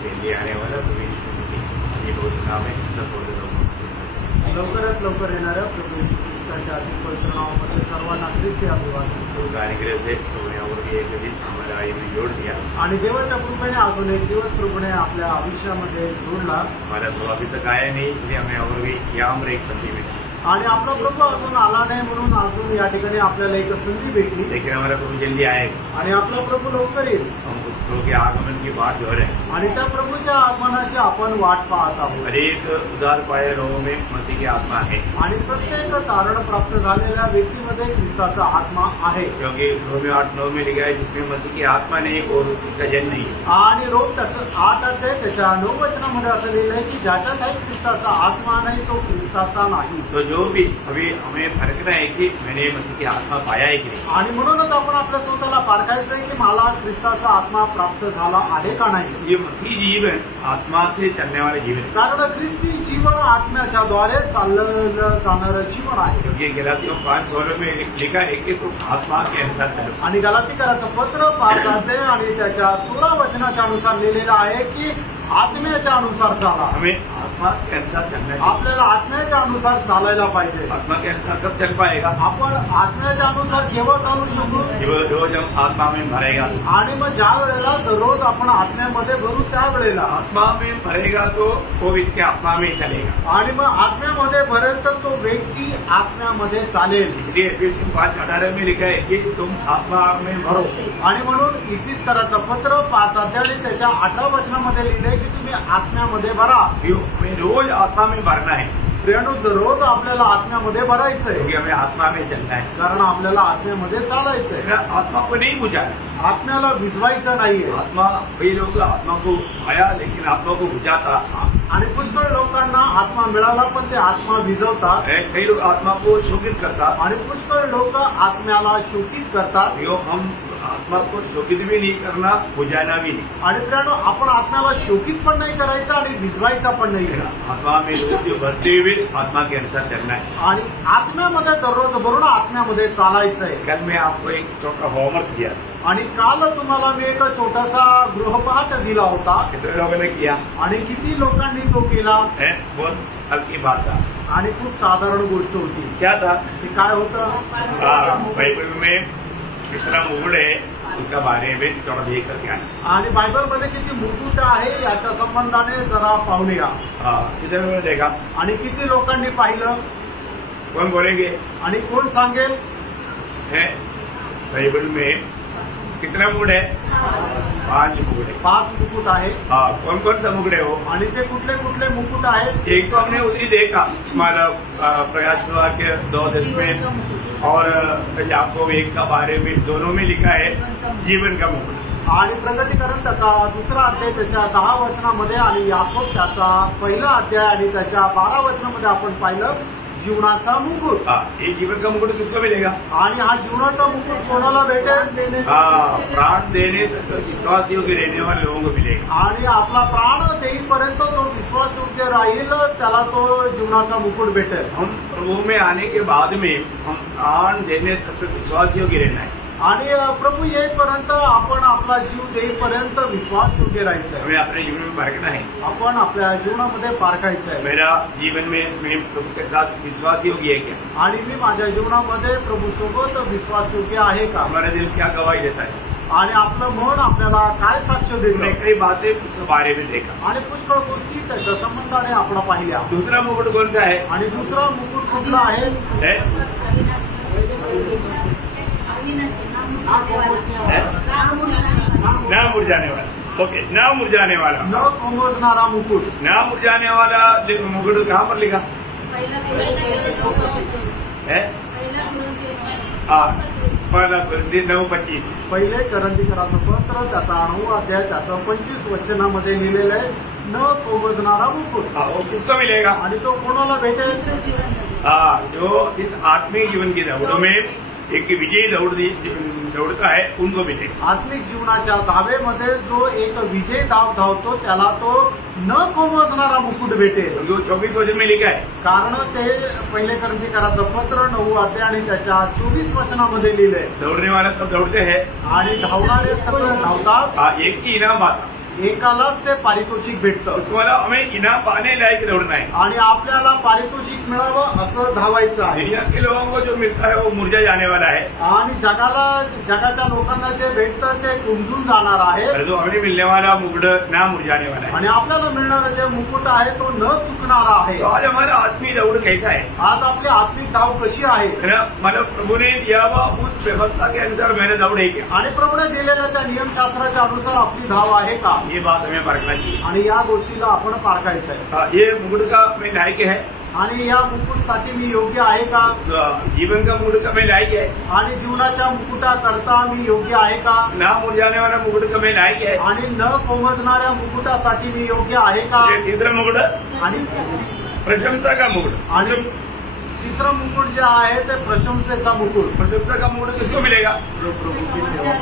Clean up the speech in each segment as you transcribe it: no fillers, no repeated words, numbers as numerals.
जल्दी आने वाला ये बहुत नाम है लवकरात लवकर येणाऱ्या प्रभू येशू ख्रिस्ताच्या अति पवित्र नावामध्ये सर्वांना ख्रिस्ती अभिवादन. तो कार्यक्रम से उन्हें और भी एक दिन हमारा आयु में जोड़ दिया आणि देवाच्या कृपेने अजून एक दिवस प्रभूने आपल्या आयुष्यामध्ये जोडला. हमारा तो अभी तक आया नहीं इसलिए हमें और भी यहाँ पर एक संधि मिली आणि आपला प्रभू अजून आला नाही म्हणून अजून या ठिकाणी आपल्याला एक संधी भेटली. लेकिन हमारा प्रभु जल्दी आएगा आणि आपला प्रभू लवकर येईल. हम उस प्रभु के आगमन की बात जो है आणि त्या प्रभूच्या आगमनाची आपण वाट पाहत आहोत. हर एक उदार पाए लोगों में मसीह की आत्मा है आणि प्रत्येक तारण प्राप्त झालेल्या व्यक्तीमध्ये ख्रिस्ताचा आत्मा आहे. क्योंकि रोमियो 8:9 में लिखा है जिसमें मसीह की आत्मा नहीं और उसका जन नहीं है. आणि रोम त्याचं 8 अध्याय त्याच्या 9 वचनामध्ये असं लिहिलंय की ज्याच्यात आहे ख्रिस्ताचा आत्मा नाही तो ख्रिस्ताचा नाही. तो जो भी अभी हमें फरकना है कि मैंने मसीह की आत्मा पाया है कि नहीं. आणि म्हणूनच आपण आपल्या स्वतःला पारखायचं आहे की मला ख्रिस्ताचा आत्मा प्राप्त झाला आहे का नाही. ये मसीह जीवन आत्मा से चलने वाले जीवन है. कारण ख्रिस्ती जीवन आत्म्याच्या द्वारे चाललं जाणारं जीवन आहे. ये गलातियों 5:16 में लिखा है कि तुम आत्मा के अनुसार चलो. आणि गलातीकराचं पत्र 5 अध्याय आणि त्याच्या 16 वचनाच्या अनुसार लिहिलेलं आहे की आत्म्याच्या अनुसार चाला. हमें आत्मा के अनुसार चलना है. आपल्याला आत्म्याच्या अनुसार चालायला पाहिजे. आत्मा के अनुसार कब चल पाएगा. आपण आत्म्याच्या अनुसार केव्हा चालू शकू. रोज हम आत्मा में भरेगा आणि मग ज्या वेळेला दररोज आपण आत्म्यामध्ये भरू त्या वेळेला आत्मा में भरेगा तो वो व्यक्ति आत्मा में चलेगा. आणि मग आत्म्यामध्ये भरेल तर तो व्यक्ती आत्म्यामध्ये चालेल. इसलिए एफएसी 5:18 में लिखा है कि तुम आत्मा में भरो. आणि म्हणून इफिस्कराचं पत्र 5 अध्याय आणि त्याच्या 18 वचनामध्ये लिहिले की तुम्ही आत्म्यामध्ये भरा. हमें रोज आत्मा में भरना है. प्रियानो दररोज आपल्याला आत्म्यामध्ये भरायचंय. क्योंकि हमें आत्मा में चलना है. कारण आपल्याला आत्म्यामध्ये चालायचंय. आत्मा को नहीं बुझाना. आत्म्याला भिजवायचं नाहीये. आत्मा कई लोग आत्मा को आया लेकिन आत्मा को बुझाता. आणि पुष्कळ लोकांना आत्मा मिळाला पण ते आत्मा भिजवतात. कई लोग आत्मा को शोकित करतात आणि पुष्कळ लोक आत्म्याला शोकित करतात. हम आत्मा को शोकित भी नहीं करना बुझाना भी नहीं. आणि प्रियानो आपण आत्म्याला शोकित पण नाही करायचं आणि भिजवायचा पण नाही. आत्मा में रोज भरते हुए आत्मा के अनुसार चलना है. आणि आत्म्यामध्ये दररोज भरून आत्म्यामध्ये चालायचंय. कल मैं आपको एक छोटा होमवर्क दिया आणि काल तुम्हाला मी एक छोटासा गृहपाठ दिला होता. कितने लोगों ने किया आणि किती लोकांनी तो केला. बहुत हल्की बात था आणि खूप साधारण गोष्ट होती. क्या था ते काय होतं. बाइबल में कितना मुकुट है उसका बारे में थोड़ा देख करके आना. आणि बायबलमध्ये किती मुकुट आहे याच्या संबंधाने जरा पाहून या. कितने लोगों ने देखा. आणि किती लोकांनी पाहिलं. कौन बोलेंगे. आणि कोण सांगेल. है बाइबल में कितना मुकुट है. 5 मुकुट है. 5 मुकुट आहे. कौन कौन सा मुकुट है वो. आणि ते कुठले कुठले मुकुट आहेत. एक तो हमने उसी देखा हमारा प्रकाश विभाग के 2:10 में और याकूब 1 का बारे में दोनों में लिखा है जीवन का मुकुट. आणि प्रगतीकरण त्याचा 2रा अध्याय त्याच्या 10 वचनामध्ये आणि याकूब त्याचा 1ला अध्याय आणि त्याच्या 12 वचनामध्ये आपण पाहिलं जीवनाचा मुकुट. ये जीवन का मुकुट किसको मिलेगा. आणि हा जीवनाचा मुकुट कोणाला भेटेल. प्राण देने तक विश्वास योग्य रहने वाले लोगों को मिलेगा. आणि आपला प्राण देईपर्यंत जो विश्वास योग्य राहील त्याला तो जीवनाचा मुकुट भेटेल. हम प्रभु में आने के बाद में हम प्राण देने तक विश्वास योग्य रहना है. आणि प्रभू येईपर्यंत आपण आपला जीव देईपर्यंत विश्वास योग्य राहायचं. हमें अपने जीवन में पारखना है. आपण आपल्या जीवनामध्ये पारखायचं आहे. मेरा जीवन में मैं प्रभु के साथ विश्वास योग्य है क्या. आणि मी माझ्या जीवनामध्ये प्रभू सोबत विश्वास योग्य आहे का. हमारा दिल क्या गवाही देता है. आणि आपलं मन आपल्याला काय साक्ष देतं. कई बातें उसके बारे में देखा. आणि पुष्कळ गोष्टी त्याच्या संबंधाने आपण पाहिल्या. दूसरा मुकुट कौन सा है. आणि दुसरा मुकुट कुठला आहे. ना मुरझाने वाला. ओके ना मुरझाने वाला. न कोंबजणारा मुकुट. ना मुरझाने वाला मुकुट कहाँ पर लिखा है. 9:25. पहिले करंदीकराचं पत्र त्याचा 9 अध्याय त्याचं 25 वचनामध्ये लिहिलेलं आहे न कोंबजणारा मुकुट. वो किसको मिलेगा. आणि तो कोणाला भेटेल. जो इस आत्मिक जीवन की दौड़ में एक विजयी दौड़ता है उनको मिलेगा। आत्मिक जीवनाच्या धावेमध्ये जो एक विजय धाव धावतो त्याला तो न कोमजणारा मुकुट भेटेल। जो 24 वचन में लिखा है, कारण ते पहिले करंथीकराचं पत्र 9 अध्याय आणि त्याच्या 24 वचनामध्ये लिहिलंय। दौड़ने वाला सब दौड़ते हैं आणि धावणारे सगळे धावतात, एक ही इनाम आता, एकालाच ते पारितोषिक भेटतं। तुम्हाला हमें इनाम पाने लायक दौड़ना है आणि आपल्याला पारितोषिक मिळावं असं धावायचं आहे। दुनिया के लोगों को जो मिलता है वो मुरझा जाने वाला है, आणि जगाच्या लोकांना जे भेटतं ते कुंजून जाणार आहे, और जो हमें मिलने वाला मुकुट ना मुरझाने वाला है। आणि आपल्याला मिळणारं जे मुकुट आहे तो न चुकणारा आहे। तो आज हमारा आत्मीय दौड़ कैसा है? आज आपली आत्मिक धाव कशी आहे? मतलब प्रभु ने दिया हुआ उस व्यवस्था के अनुसार मैंने दौड़े क्या? आणि प्रभूने दिलेल्या त्या नियमशास्त्राच्या अनुसार आपली धाव आहे का? ये बात हमें परखना चाहिए आणि या गोष्टीला आपण पारखायचं आहे। ये मुकुट का मैं लायक है, आणि या मुकुटसाठी मी योग्य आहे का? जीवन का मुकुट का मैं लायक है, आणि जीवनाच्या मुकुटाकरता मी योग्य आहे का? ना मुरझाने वाला मुकुट का मैं लायक है, आणि न कोमजणाऱ्या मुकुटासाठी मी योग्य आहे का? तीसरा मुकुट आणि प्रशंसा का मुकुट, आणि तिसरं मुकुट जे आहे ते प्रशंसेचा मुकुट। प्रशंसा का मुकुट किसको मिलेगा? जो प्रभूची सेवा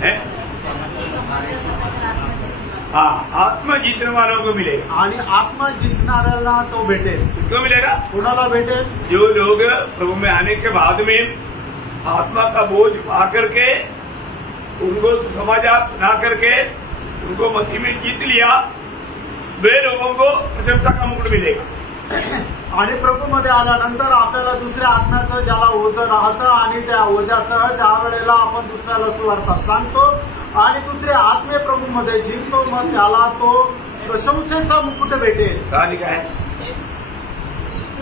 है? हाँ, आत्मा जीतने वालों को मिलेगा। आणि आत्मा जिंकणाऱ्याला तो भेटेल। किसको मिलेगा? कोणाला भेटेल? जो लोग प्रभु में आने के बाद में आत्मा का बोझ पा करके, उनको समाचार सुना करके उनको मसीह में जीत लिया, वे लोगों को प्रशंसा का मुकुट मिलेगा। आणि प्रभूमध्ये आल्यानंतर आपल्याला दुसऱ्या आत्म्याचं ज्याला ओझं राहतं आणि त्या ओझ्यासह ज्या वेळेला आपण दुसऱ्याला सुवार्ता सांगतो आणि दुसऱ्या आत्मे प्रभूमध्ये जिंकतो, मग त्याला तो प्रशंसेचा मुकुट भेटेल। कहा लिखा है?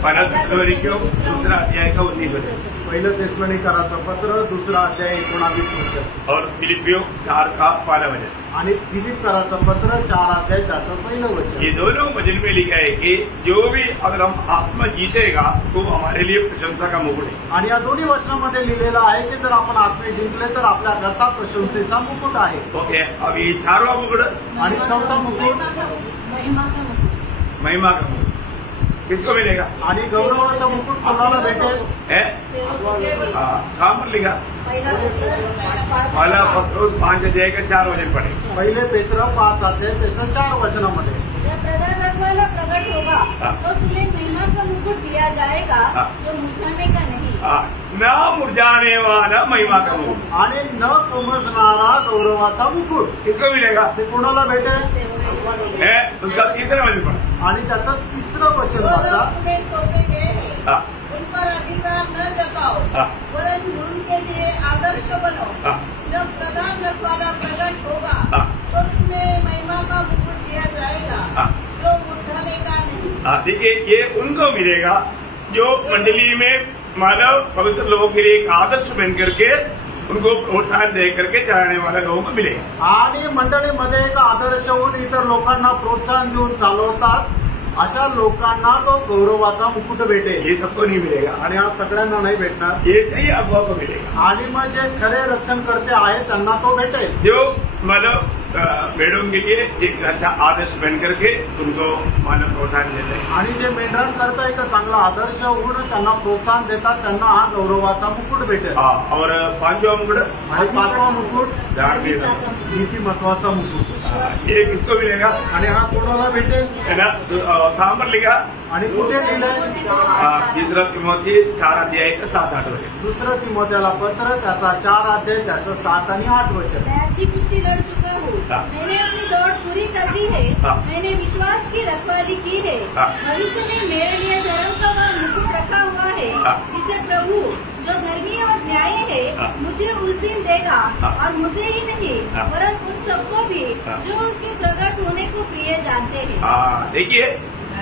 पहिला थिस्सलुनीकियों दूसरा अध्याय का 19 वचन, पहिलं थिस्सलुनीकराचं पत्र 2 अध्याय 19 वचन, और फिलिपियों 4 का 1 वचन, आणि फिलिप्पियराचं पत्र 4 अध्याय त्याचं पहिलं वचन। ये दोनों वचन में लिखा है कि जो भी अगर हम आत्मा जीतेगा तो हमारे लिए प्रशंसा का मुकुट है। आणि या दोन्ही वचनामध्ये लिहिलेलं आहे की जर आपण आत्मे जिंकले तर आपल्याकरता प्रशंसेचा मुकुट आहे। ओके, अब ये 4वां मुकुट आणि 4था मुकुट महिमा का मुकुट किसको मिलेगा? आणि गौरवाचा मुकुट कोणाला भेटेल? कहाँ पर लिखा? पहिला पत्रोस 5 अध्याय का 4 वचन पढ़े। पहिले पेत्र 5 अध्याय त्याचं 4 वचनामध्ये, जब प्रधान रखवाला प्रकट होगा तो तुम्हें महिमा का मुकुट दिया जाएगा जो मुरझाने का नहीं, ना मुरझाने वाला महिमा का मुकुट, आणि न कोमजणारा गौरवाचा मुकुट किसको मिलेगा? ते कोणाला भेटेल? है उसका तीसरा वचन पढ़ा। आणि त्याचं 3रं वचन वाचा, तुम्हें सौंपे गए हैं हाँ, उन पर अधिकार न जताओ, हाँ, वरन उनके लिए आदर्श बनो। हाँ, जब प्रधान रखवाला प्रकट होगा हाँ, तो तुम्हें महिमा का मुकुट दिया जाएगा हाँ, जो मुरझाने का नहीं। देखिए ये उनको मिलेगा जो मंडली में मानव पवित्र लोगों के लिए एक आदर्श बन करके उनको प्रोत्साहन दे करके चलाने वाले लोगों को मिलेगा। आणि मंडळीमध्ये एक आदर्श होऊन इतर लोकांना प्रोत्साहन देऊन चालवतात, अशा लोकांना तो गौरवाचा मुकुट भेटेल। ये सबको नहीं मिलेगा, आणि हा सगळ्यांना नाही भेटणार। ये सही अगुआ को मिलेगा। आणि मग जे खरे रक्षणकर्ते आहेत त्यांना तो भेटेल, जो मानव भेड़ों के लिए एक अच्छा आदर्श बन करके उनको मानव प्रोत्साहन देते हैं। आणि जे मेंढराण करता एक चांगला आदर्श होऊन त्यांना प्रोत्साहन देतात, त्यांना हा गौरवाचा मुकुट भेटेल। और 5वां मुकुट आणि 5वां मुकुट धार्मिकता, नीतिमत्वाचा मुकुट, ये किसको मिलेगा? आणि हा कोणाला भेटेल? है ना? कहाँ पर लिखा? आणि कुठे लिहिलंय? 2 तिमोथी 4 अध्याय का 7-8 वचन। 2 तिमोथेला पत्र त्याचा 4 अध्याय त्याचं 7 आणि 8 वचन। मैं अच्छी कुश्ती लड़ चुका हूँ, मैंने अपनी दौड़ पूरी कर ली है, मैंने विश्वास की रखवाली की है। भविष्य में मेरे लिए धर्म का वह मुकुट रखा हुआ है, जिसे प्रभु जो धर्मी और न्यायी है मुझे उस दिन देगा, और मुझे ही नहीं वरन उन सबको भी जो उसके प्रकट होने को प्रिय जानते हैं। देखिए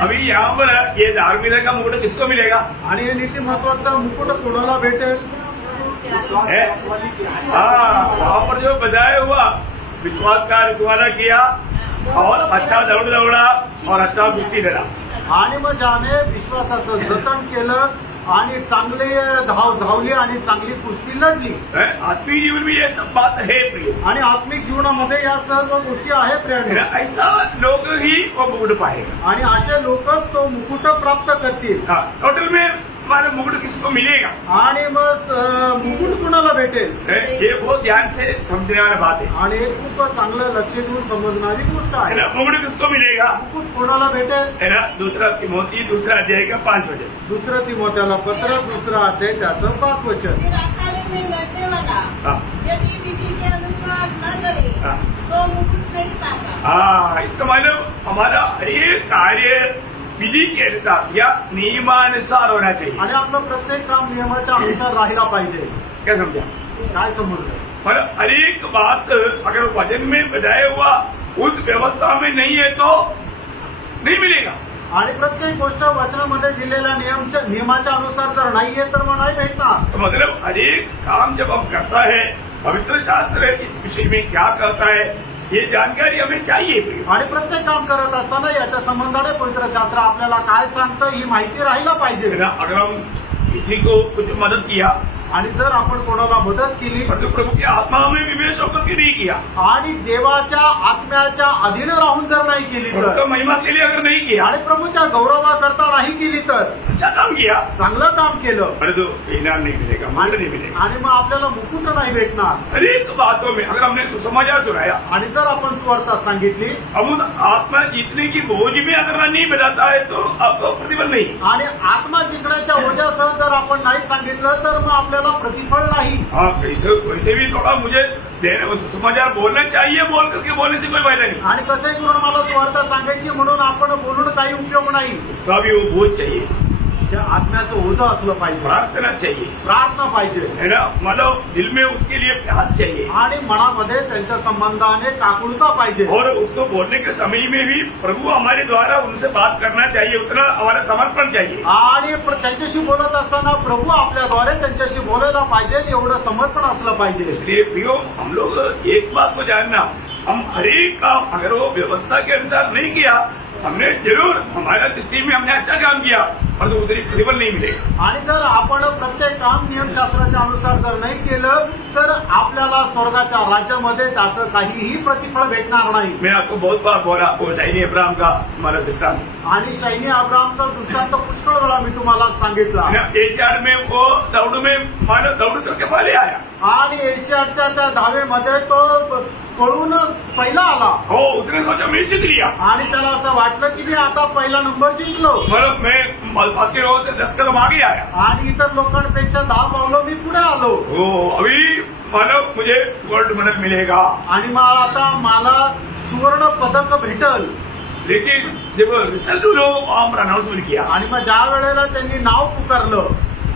अभी यहाँ पर ये धार्मिकता का मुकुट किसको मिलेगा? आणि हे नीतिमत्वाचा मुकुट कोणाला भेटेल? वहाँ पर जो बजाय हुआ विश्वास का रखवाला किया और अच्छा दौड़ा और अच्छा कुश्ती लड़ा, आणि मग ज्याने विश्वासाचं जतन केलं आणि चांगले धावली आणि चांगली कुस्ती लढली। आत्मिक जीवन में ये सब बात है प्रिय, आणि आत्मिक जीवनामध्ये या सर्व गोष्टी आहे प्रिय। ऐसा लोग ही वो मुकुट पाएगा, आणि असे लोकच तो मुकुट प्राप्त करतील। टोटल में तुम्हारा मुकुट किसको मिलेगा? आणि मग मुकुट कुणाला भेटेल? ये बहुत ध्यान से समझने वाली बात है। आणि हे खूप चांगलं लक्ष देऊन समजणारी गोष्ट है आहे। ना? मुकुट किसको मिलेगा? मुकुट कोणाला भेटेल? है ना? 2 तिमोथी 2 अध्याय का 5 वचन। 2 तिमोथेला पत्र 2 अध्याय त्याचं 5 वचन। फिर अखाड़े में लड़ने वाला हाँ। यदि विधि के अनुसार न लड़े हाँ। तो मुकुट नहीं पाता। हाँ, इसका मतलब हमारा ये कार्य विधि के अनुसार या नियमानुसार होना चाहिए। आणि आपलं प्रत्येक काम नियमाच्या अनुसार राहिला पाहिजे। क्या समझा? काय समजलं? मतलब हर एक बात अगर वचन में बताया हुआ उस व्यवस्था में नहीं है तो नहीं मिलेगा। आणि प्रत्येक गोष्ट वचनामध्ये दिलेल्या नियमाच्या अनुसार जर नाहीये तर मग नाही भेटणार। तो मतलब हर एक काम जब हम करता है, पवित्र शास्त्र इस विषय में क्या कहता है, ये जानकारी हमें चाहिए। आणि प्रत्येक काम करत असताना याच्या संबंधाने पवित्र शास्त्र आपल्याला काय सांगतं ही माहिती राहिला पाहिजे। अगर हम किसी को कुछ मदद किया आणि जर आपण कोणाला मदत केली परंतु प्रभु की आत्मा में विवेश होकर के नहीं किया आणि देवाच्या आत्म्याच्या अधीन राहून जर नाही केली प्रभु तर का महिमा के लिए अगर नहीं किया, आणि प्रभूच्या गौरवाकरता नाही केली तर अच्छा काम किया चांगलं काम केलं परंतु इनाम नहीं मिलेगा, मुकुट नहीं मिलेगा। आणि मग आपल्याला मुकुट नाही भेटणार। हर एक बातों में अगर हमने सुसमाचार सुनाया, आणि जर आपण सुवार्ता सांगितली हम उस आत्मा जीतने की बोझ में अगर नहीं बताता है तो आपको प्रतिफल नहीं। आणि आत्मा जिंकण्याच्या ओझ्यासह जर आपण नाही सांगितलं तर मग आपल्याला प्रतिफळ नाही। हाँ, वैसे भी थोड़ा मुझे देने सुसमाचार बोलना चाहिए, बोल करके बोलने से कोई फायदा नहीं। आणि कसंही करून मला सुवार्ता सांगायची म्हणून आपण बोलून काही उपयोग नाही। उसका भी वो बोझ चाहिए, त्या आत्म्याचं ओझं असलं पाहिजे, प्रार्थना चाहिए, प्रार्थना पाहिजे, है ना? मतलब दिल में उसके लिए प्यास चाहिए आणि मनामध्ये त्यांच्या संबंधाने काकुळता पाहिजे। और उसको बोलने के समय में भी प्रभु हमारे द्वारा उनसे बात करना चाहिए, उतना हमारा समर्पण चाहिए। आणि त्यांच्याशी बोलत असताना प्रभू आपल्याद्वारे त्यांच्याशी बोलायला पाहिजे एवढं समर्पण असलं पाहिजे। इसलिए प्रियो, हम लोग एक बात को जानना, हम हर एक काम अगर वो व्यवस्था के अनुसार नहीं किया, हमने जरूर हमारा दृष्टि में हमने अच्छा काम किया परंतु उतनी प्रतिफल नहीं मिलेगा। आणि जर आपण प्रत्येक काम नियमशास्त्राच्या अनुसार जर नाही केलं तर आपल्याला स्वर्गाच्या राज्यामध्ये त्याचं काहीही प्रतिफळ भेटणार नाही। मैं आपको बहुत बार बोला वो सैनी अब्राहम का हमारा दृष्टांत, आणि सैन्य अब्राहमचा दृष्टांत पुष्कळ वेळा मी तुम्हाला सांगितला। एशियाड में वो दौड़ में मानो दौड़ करके पहले आया आणि एशियाडच्या त्या धावेमध्ये तो पळूनच पहिला आला। हो, उसने सोचा मैं जीत लिया आणि त्याला असं वाटलं की मी आता पहिला नंबर जिंकलो, मतलब मैं बाकी लोगों से 10 कदम आगे आया। आणि इतर लोकांपेक्षा 10 पावलं मी पुढे आलो। हो, अभी मानो मुझे गोल्ड मेडल मिलेगा आणि मला आता मला सुवर्ण पदक भेटल। लेकिन जब रिजल्ट लोग अनाउंसमेंट किया आणि मग ज्या वेळेला त्यांनी नाव पुकारलं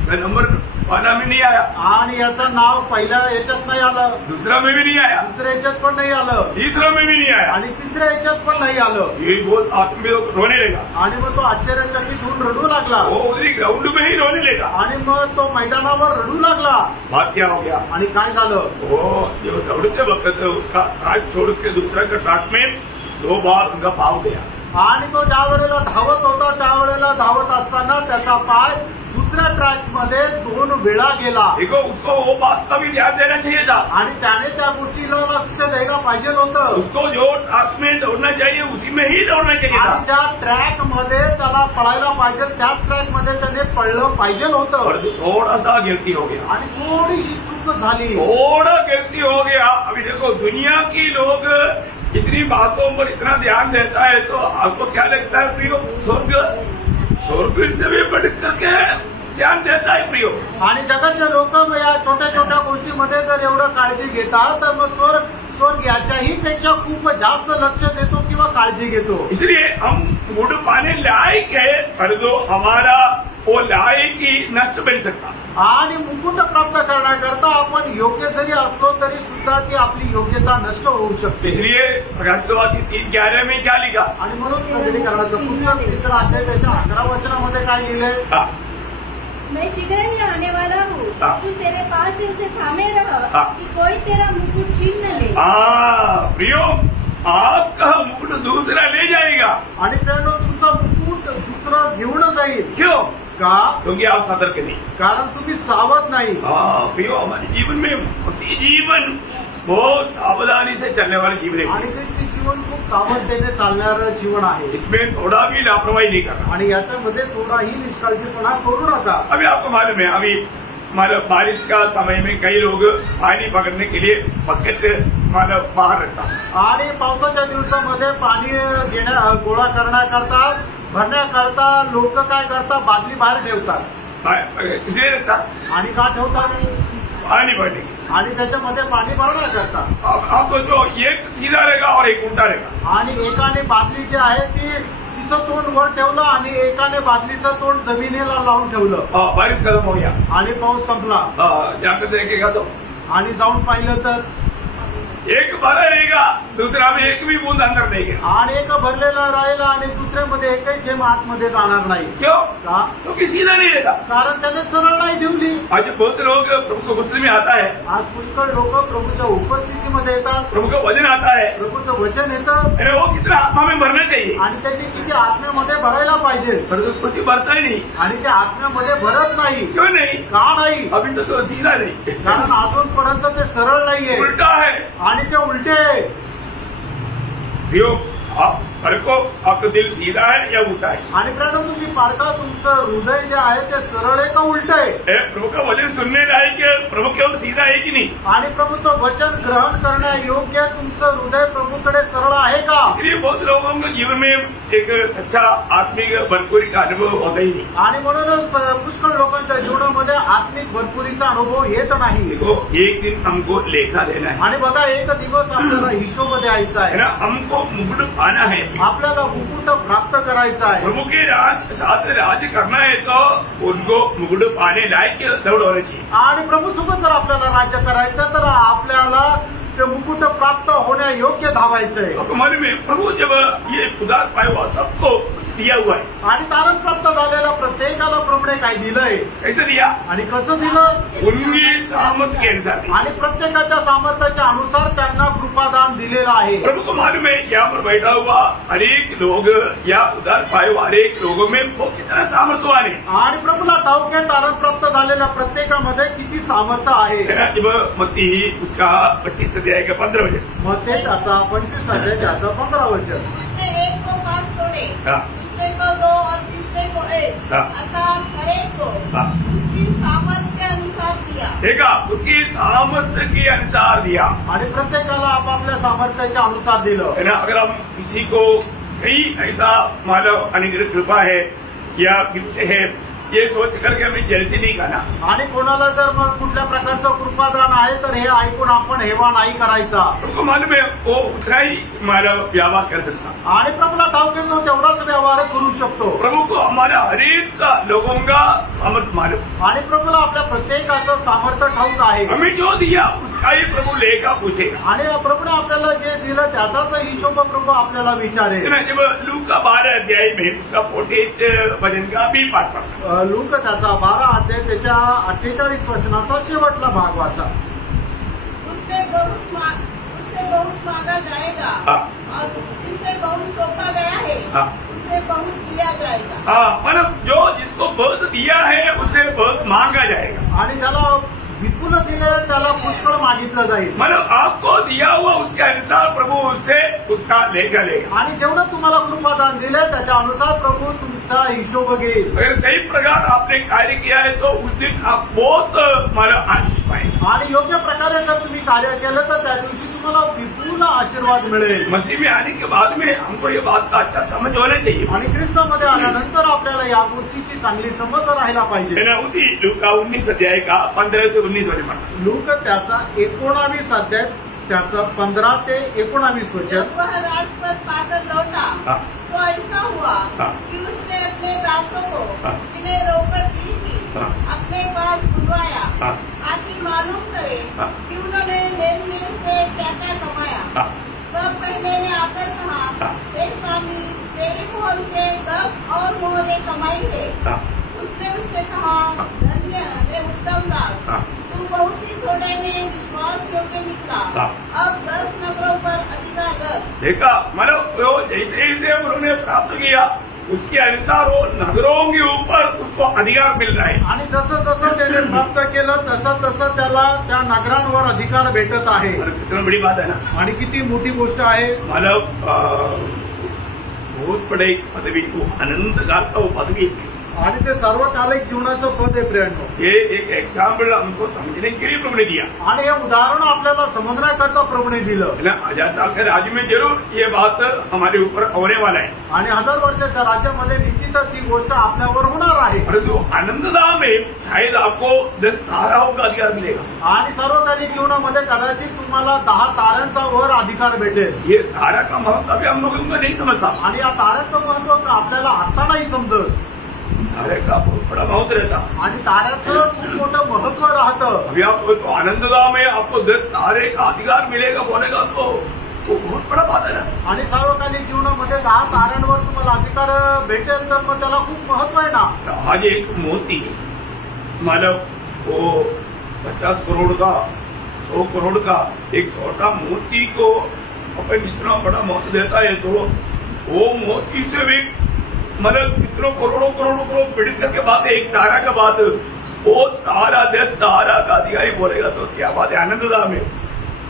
नंबर पहला में नहीं आया, आणि याचं नाव पहिल्या याच्यात नाही आलं, दूसरा में भी नहीं आया, दुसऱ्या याच्यात पण नाही आलं, तीसरा में भी नहीं आया। आणि तिसऱ्या याच्यात पण नाही आलं। ये बहुत आत्म रोने लगा, आणि मग तो आश्चर्यचकित होऊन रडू लागला, वो उधरी ग्राउंड में ही रोने लगा। आणि मग तो मैदानावर रडू लागला। बात क्या हो गया? आणि काय झालं? वो जो दौड़ते वक्त उसका ट्रैक छोड़ के दूसरा का ट्रैक में 2 बार उनका पाँव गया। आणि तो ज्या वेळेला धावत होता त्यावेळेला धावत असताना त्याचा पाय दुसऱ्या ट्रॅकमध्ये 2 वेळा गेला। देखो, उसको वो बात का भी ध्यान देना चाहिए था आणि त्याने त्या गोष्टीला लक्ष द्यायला पाहिजे होतं। उसको जो ट्रैक में दौड़ना चाहिए उसी में ही दौड़ना चाहिए था। आणि ज्या ट्रॅकमध्ये त्याला पळायला पाहिजे त्याच ट्रॅकमध्ये त्याने पळलं पाहिजे होतं। और थोड़ा सा गिरती हो गया, आणि थोडीशी चूक झाली, थोड़ा गिरती हो गया। अभी देखो, दुनिया की लोग इतनी बातों पर इतना ध्यान देता है तो आपको क्या लगता है प्रियो? स्वर्ग से भी बढ़ करके ध्यान देता है प्रियो। आणि जगाचे लोक या छोट्या छोट्या गोष्टीमध्ये जर एवढं काळजी घेतात तर मग स्वर्ग याच्याही पेक्षा खूप जास्त लक्ष देतो किंवा काळजी घेतो। इसलिए हम मुकुट पाने लायक है परंतु हमारा वो लायक ही नष्ट बन सकता। आणि मुकुट प्राप्त करण्याकरता आपण योग्य जरी असलो तरी सुद्धा ती आपली योग्यता नष्ट होऊ शकते। इसलिए प्रकाशितवाक्य 3:11 में क्या लिखा? आणि म्हणून प्रकटीकरणाचं पुस्तक 3 अध्याय त्याच्या 11 वचनामध्ये काय लिहिलंय? मैं शीघ्र ही आने वाला हूँ, तू तेरे पास ही उसे थामे रह कि कोई तेरा मुकुट छीन न ले। प्रियो, आपका मुकुट दूसरा ले जाएगा। आणि त्यानं तुमचा मुकुट दुसरा घेऊन जाईल। क्यों? का? क्योंकि आप सतर्क नहीं, कारण तुम्ही सावध नाही। प्रियो, हमारे जीवन में उसी जीवन बहुत सावधानी से चलने वाले जीवन है। आणि ख्रिस्ती जीवन खूप सावधतेने चालणारं जीवन आहे. इसमें थोड़ा भी लापरवाही नहीं करना. आणि याच्यामध्ये थोडाही निष्काळजीपणा करू नका. अभी आपको मालूम है, अभी मतलब बारिश का समय में कई लोग पानी पकड़ने के लिए बकेट मतलब बाहर रखता. आणि पावसाच्या दिवसामध्ये पाणी गोळा करण्याकरता भरण्याकरता लोक काय करतात, बादली बाहेर ठेवतात. इसलिए रखता आणि का ठेवतात, पानी भरने. आणि त्याच्यामध्ये पाणी भरण्याकरता. आप सोचो, एक सीधा रहेगा और एक उल्टा रहेगा. आणि एकाने बादली जी आहे ती तिचं तोंड वर ठेवलं आणि एकाने बादलीचं तोंड जमिनीला लावून ठेवलं. बारिश खत्म हो गया आणि पाऊस संपला. जाकर देखेगा तो आणि जाऊन पाहिलं तर एक भरा रहेगा, दूसरा में एक भी बूंद अंदर नहीं गया. आणि एक भरलेला राहिला आणि दुसऱ्यामध्ये एकही थेंब आतमध्ये जाणार नाही. क्यों? का? क्योंकि सीधा नहीं रहता. कारण त्याने सरळ नाही ठेवली. आज बहुत लोग प्रभु को गुस्से में आता है, आज पुष्कळ लोक प्रभूच्या उपस्थितीमध्ये येतात, प्रभु का वजन आता है, प्रभूचं वचन येतं अरे वो कितना आत्मा में भरना चाहिए, आणि त्यांनी किती आत्म्यामध्ये भरायला पाहिजे, पर कुछ भरता ही नहीं. आणि ते आत्म्यामध्ये भरत नाही. क्यों नहीं? का नाही? अभी तो सीधा नहीं, कारण अजूनपर्यंत ते सरळ नाहीये उल्टा है. आणि ते उलटे. आप को आपका दिल सीधा है या उल्टा है? आणि कारण तुम्ही पारखा तुमचं हृदय जे आहे ते सरळ आहे का उलट आहे. प्रभु का वचन सुनने लायक प्रभु केवळ सीधा आहे की नाही? आणि प्रभूचं वचन ग्रहण करण्यायोग्य तुमचं हृदय प्रभूकडे सरळ आहे का? इसलिए बहुत लोगों के जीवन में एक सच्चा आत्मिक भरपुरी का अनुभव होता ही नहीं. आणि म्हणूनच पुष्कळ लोकांच्या जीवनामध्ये आत्मिक भरपुरीचा अनुभव येत नाही. देखो, एक दिन हमको लेखा देना है. आणि बघा, एक दिवस आपल्याला हिशोब द्यायचा है ना. आहे. हमको मुकुट पाना है, आपल्याला मुकुट प्राप्त करायचा आहे. प्रभु के साथ राज्य करना है तो उनको मुकुट पाने लायक दौड़ होना चाहिए. आणि प्रभूसोबत जर आपल्याला राज्य करायचं तर आपल्याला ते मुकुट प्राप्त होण्यायोग्य धावायचंय. हमारे में प्रभु जब ये उदार पाया हुआ सबको दिया हुआ है. आणि तारण प्राप्त झालेल्या प्रत्येकाला प्रभूने काय दिलंय, कैसे दिया? आणि कसं दिलं, उनकी सामर्थ्य के अनुसार दिया. आणि प्रत्येकाच्या सामर्थ्याच्या अनुसार त्यांना कृपादान दिलेलं आहे. प्रभु को मालूम है, यहाँ पर बैठा हुआ हरेक लोग या उदार पाए हुआ हरेक लोगों में वो कितना सामर्थ्यवान है. आणि प्रभूला ठाऊक आहे तारण प्राप्त झालेल्या प्रत्येकामध्ये किती सामर्थ्य आहे. जब मत्ती उसका 25 अध्याय का 15 वचन, मग ते त्याचा 25 अध्याय त्याचा 15 वचन. उसने एक को 5 तोड़े, हाँ. दूसरे को 2 और तीसरे को 1, हाँ. अर्थात हरेक को हाँ. उसकी सामर्थ्य के अनुसार दिया. देखा, उसकी सामर्थ्य के अनुसार दिया. आणि प्रत्येकाला आपापल्या सामर्थ्याच्या अनुसार दिलं. है ना. अगर हम किसी को कहीं ऐसा मानव अनुग्रह कृपा है या गिफ्ट है, ये सोच करके हमें जलसी नहीं करना. आणि कोणाला जर मग कुठल्या प्रकारचं कृपादान आहे तर हे ऐकून आपण हेवा नाही करायचा. प्रभु को मालूम है वो उतना ही मानव व्यवहार कर सकता. आणि प्रभूला ठाऊक आहे तो तेवढाच व्यवहार करू शकतो. प्रभु को हमारा हरेक लोगों का सामर्थ्य मालूम. आणि प्रभूला आपल्या प्रत्येकाचं सामर्थ्य ठाऊक आहे. हमें जो दिया उसका ही प्रभु लेगा पूछेगा. आणि प्रभूने आपल्याला जे दिलं त्याचाच हिशोब प्रभू आपल्याला विचारेल. जब लूका 12 अध्याय में उसका 48 वचन का भी पाठ पढ़ा. लूक त्याचा 12 अध्याय त्याच्या 48 वचनाचा शेवटला भाग वाचा. उससे बहुत मांगा जाएगा हाँ. और जिससे बहुत सौंपा गया है हाँ. उससे बहुत दिया जाएगा. मतलब जो जिसको बहुत दिया है उसे बहुत मांगा जाएगा. आणि ज्याला विपुल दिले त्याला पुष्कळ मागितलं जाईल. मतलब आपको दिया हुआ उसके अनुसार प्रभु उससे उसका लेखा लेगा. आणि जेवढं तुम्हाला कृपादान दिले त्याच्या अनुसार प्रभू तुमचा हिशोब घेईल. अगर सही प्रकार आपने कार्य किया है तो उस दिन आप बहुत मतलब आशीष पाएंगे. आणि योग्य प्रकारे जर तुम्ही कार्य केलं तर त्या दिवशी तुम्हाला विपुल आशीर्वाद मिळेल. मसीह में आने के बाद में हमको ये बात का अच्छा समझ होना चाहिए. आणि ख्रिस्तामध्ये आल्यानंतर आपल्याला या गोष्टीची चांगली समज राहायला पाहिजे. है ना. उसी लूका 19 अध्याय का 15 से 19 वचन पढ़ा. लूक त्याचा 19 अध्याय त्याचं 15 ते 19 वचन. जब वह राजपथ पाकर लौटा हाँ. तो ऐसा हुआ हाँ. कि उसने अपने दासों को हाँ. जिन्हें रोकड़ दी थी हाँ. अपने पास बुलवाया हाँ. ताकि मालूम करे हाँ. कि उन्होंने लेन देन से क्या क्या कमाया. हाँ. तब पहले ने आकर कहा, हाँ. हे स्वामी, तेरे मोहर से 10 और मोहरें कमाई है. हाँ. उसने उससे कहा, धन्य हे उत्तम दास, हाँ. तू बहुत ही थोड़े में विश्वास योग्य निकला. हाँ. अब 10 नगरों पर अधिकार कर. देखा, मतलब वो जैसे जैसे उन्होंने प्राप्त किया उसके अनुसार वो नगरों के ऊपर उसको अधिकार मिल रहा है। आणि जसं जसं त्याने प्राप्त केलं तसं तसं त्याला त्या नगरांवर अधिकार भेटत आहे। कितना बड़ी बात है ना। आणि किती मोठी गोष्ट आहे। मतलब बहुत बड़े पदवी को आनंद काल का वो पदवी है आणि ते सर्वकालिक जीवनाचं पद आहे प्रियांनो। ये एक एग्जाम्पल हमको समझने के लिए प्रभु ने दिया आणि हे उदाहरण आपल्याला समजण्याकरता प्रभूने दिलं। 1000 साल के राज्य में जरूर ये बात हमारे ऊपर होने वाला है आणि 1000 वर्षाच्या राज्यामध्ये निश्चितच ही गोष्ट आपल्यावर होणार आहे। परंतु आनंदधाम में शायद आपको 10 ताराओं का अधिकार मिलेगा आणि सर्वकालिक जीवनामध्ये कदाचित तुम्हाला 10 ताऱ्यांचा वर अधिकार भेटेल। ये तारा का महत्व अभी हम लोग उनको नहीं समझता आणि या ताऱ्याचं महत्व आपल्याला आता नाही समजत। तारे का बहुत बड़ा महत्व रहता आणि ताऱ्याचं खूप मोठं महत्व राहतं। अभी आपको तो आनंदधाम में आपको 10 तारे का अधिकार मिलेगा बोलेगा तो वो बहुत बड़ा बात है ना। आणि सार्वकालिक जीवनामध्ये 10 ताऱ्यांवर तुम्हाला अधिकार भेटेल तर मग त्याला खूप महत्व आहे ना। आज एक मोती मतलब वो 50 करोड़ का 100 करोड़ का एक छोटा मोती को अपन इतना बड़ा महत्व देता है तो वो मोती से भी मतलब कितनों करोड़ों करोड़ों करोड़ पीड़ित के बाद एक तारा का बात वो तारा 10 तारा का अधिकारी बोलेगा तो क्या बात है आनंदधाम में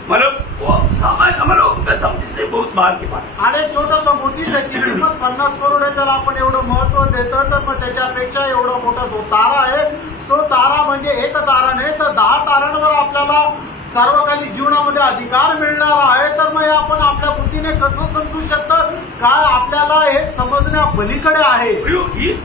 मतलब वो सामान्य हमारा उनका समझ से बहुत बाहर की बात। आणि छोटासा मोती त्याची किंमत 50 करोड आहे तर आपण एवढं महत्व देतो तर मग त्याच्यापेक्षा एवढा मोठा जो तारा आहे तो तारा म्हणजे एक तारा नाही तर 10 ताऱ्यांवर आपल्याला सार्वकालिक जीवनामध्ये अधिकार मिळणार आहे। तर मग आपण आपल्या बुद्धीने कसं समजू शकतं काय आपल्याला हे समजण्या पलीकडे आहे।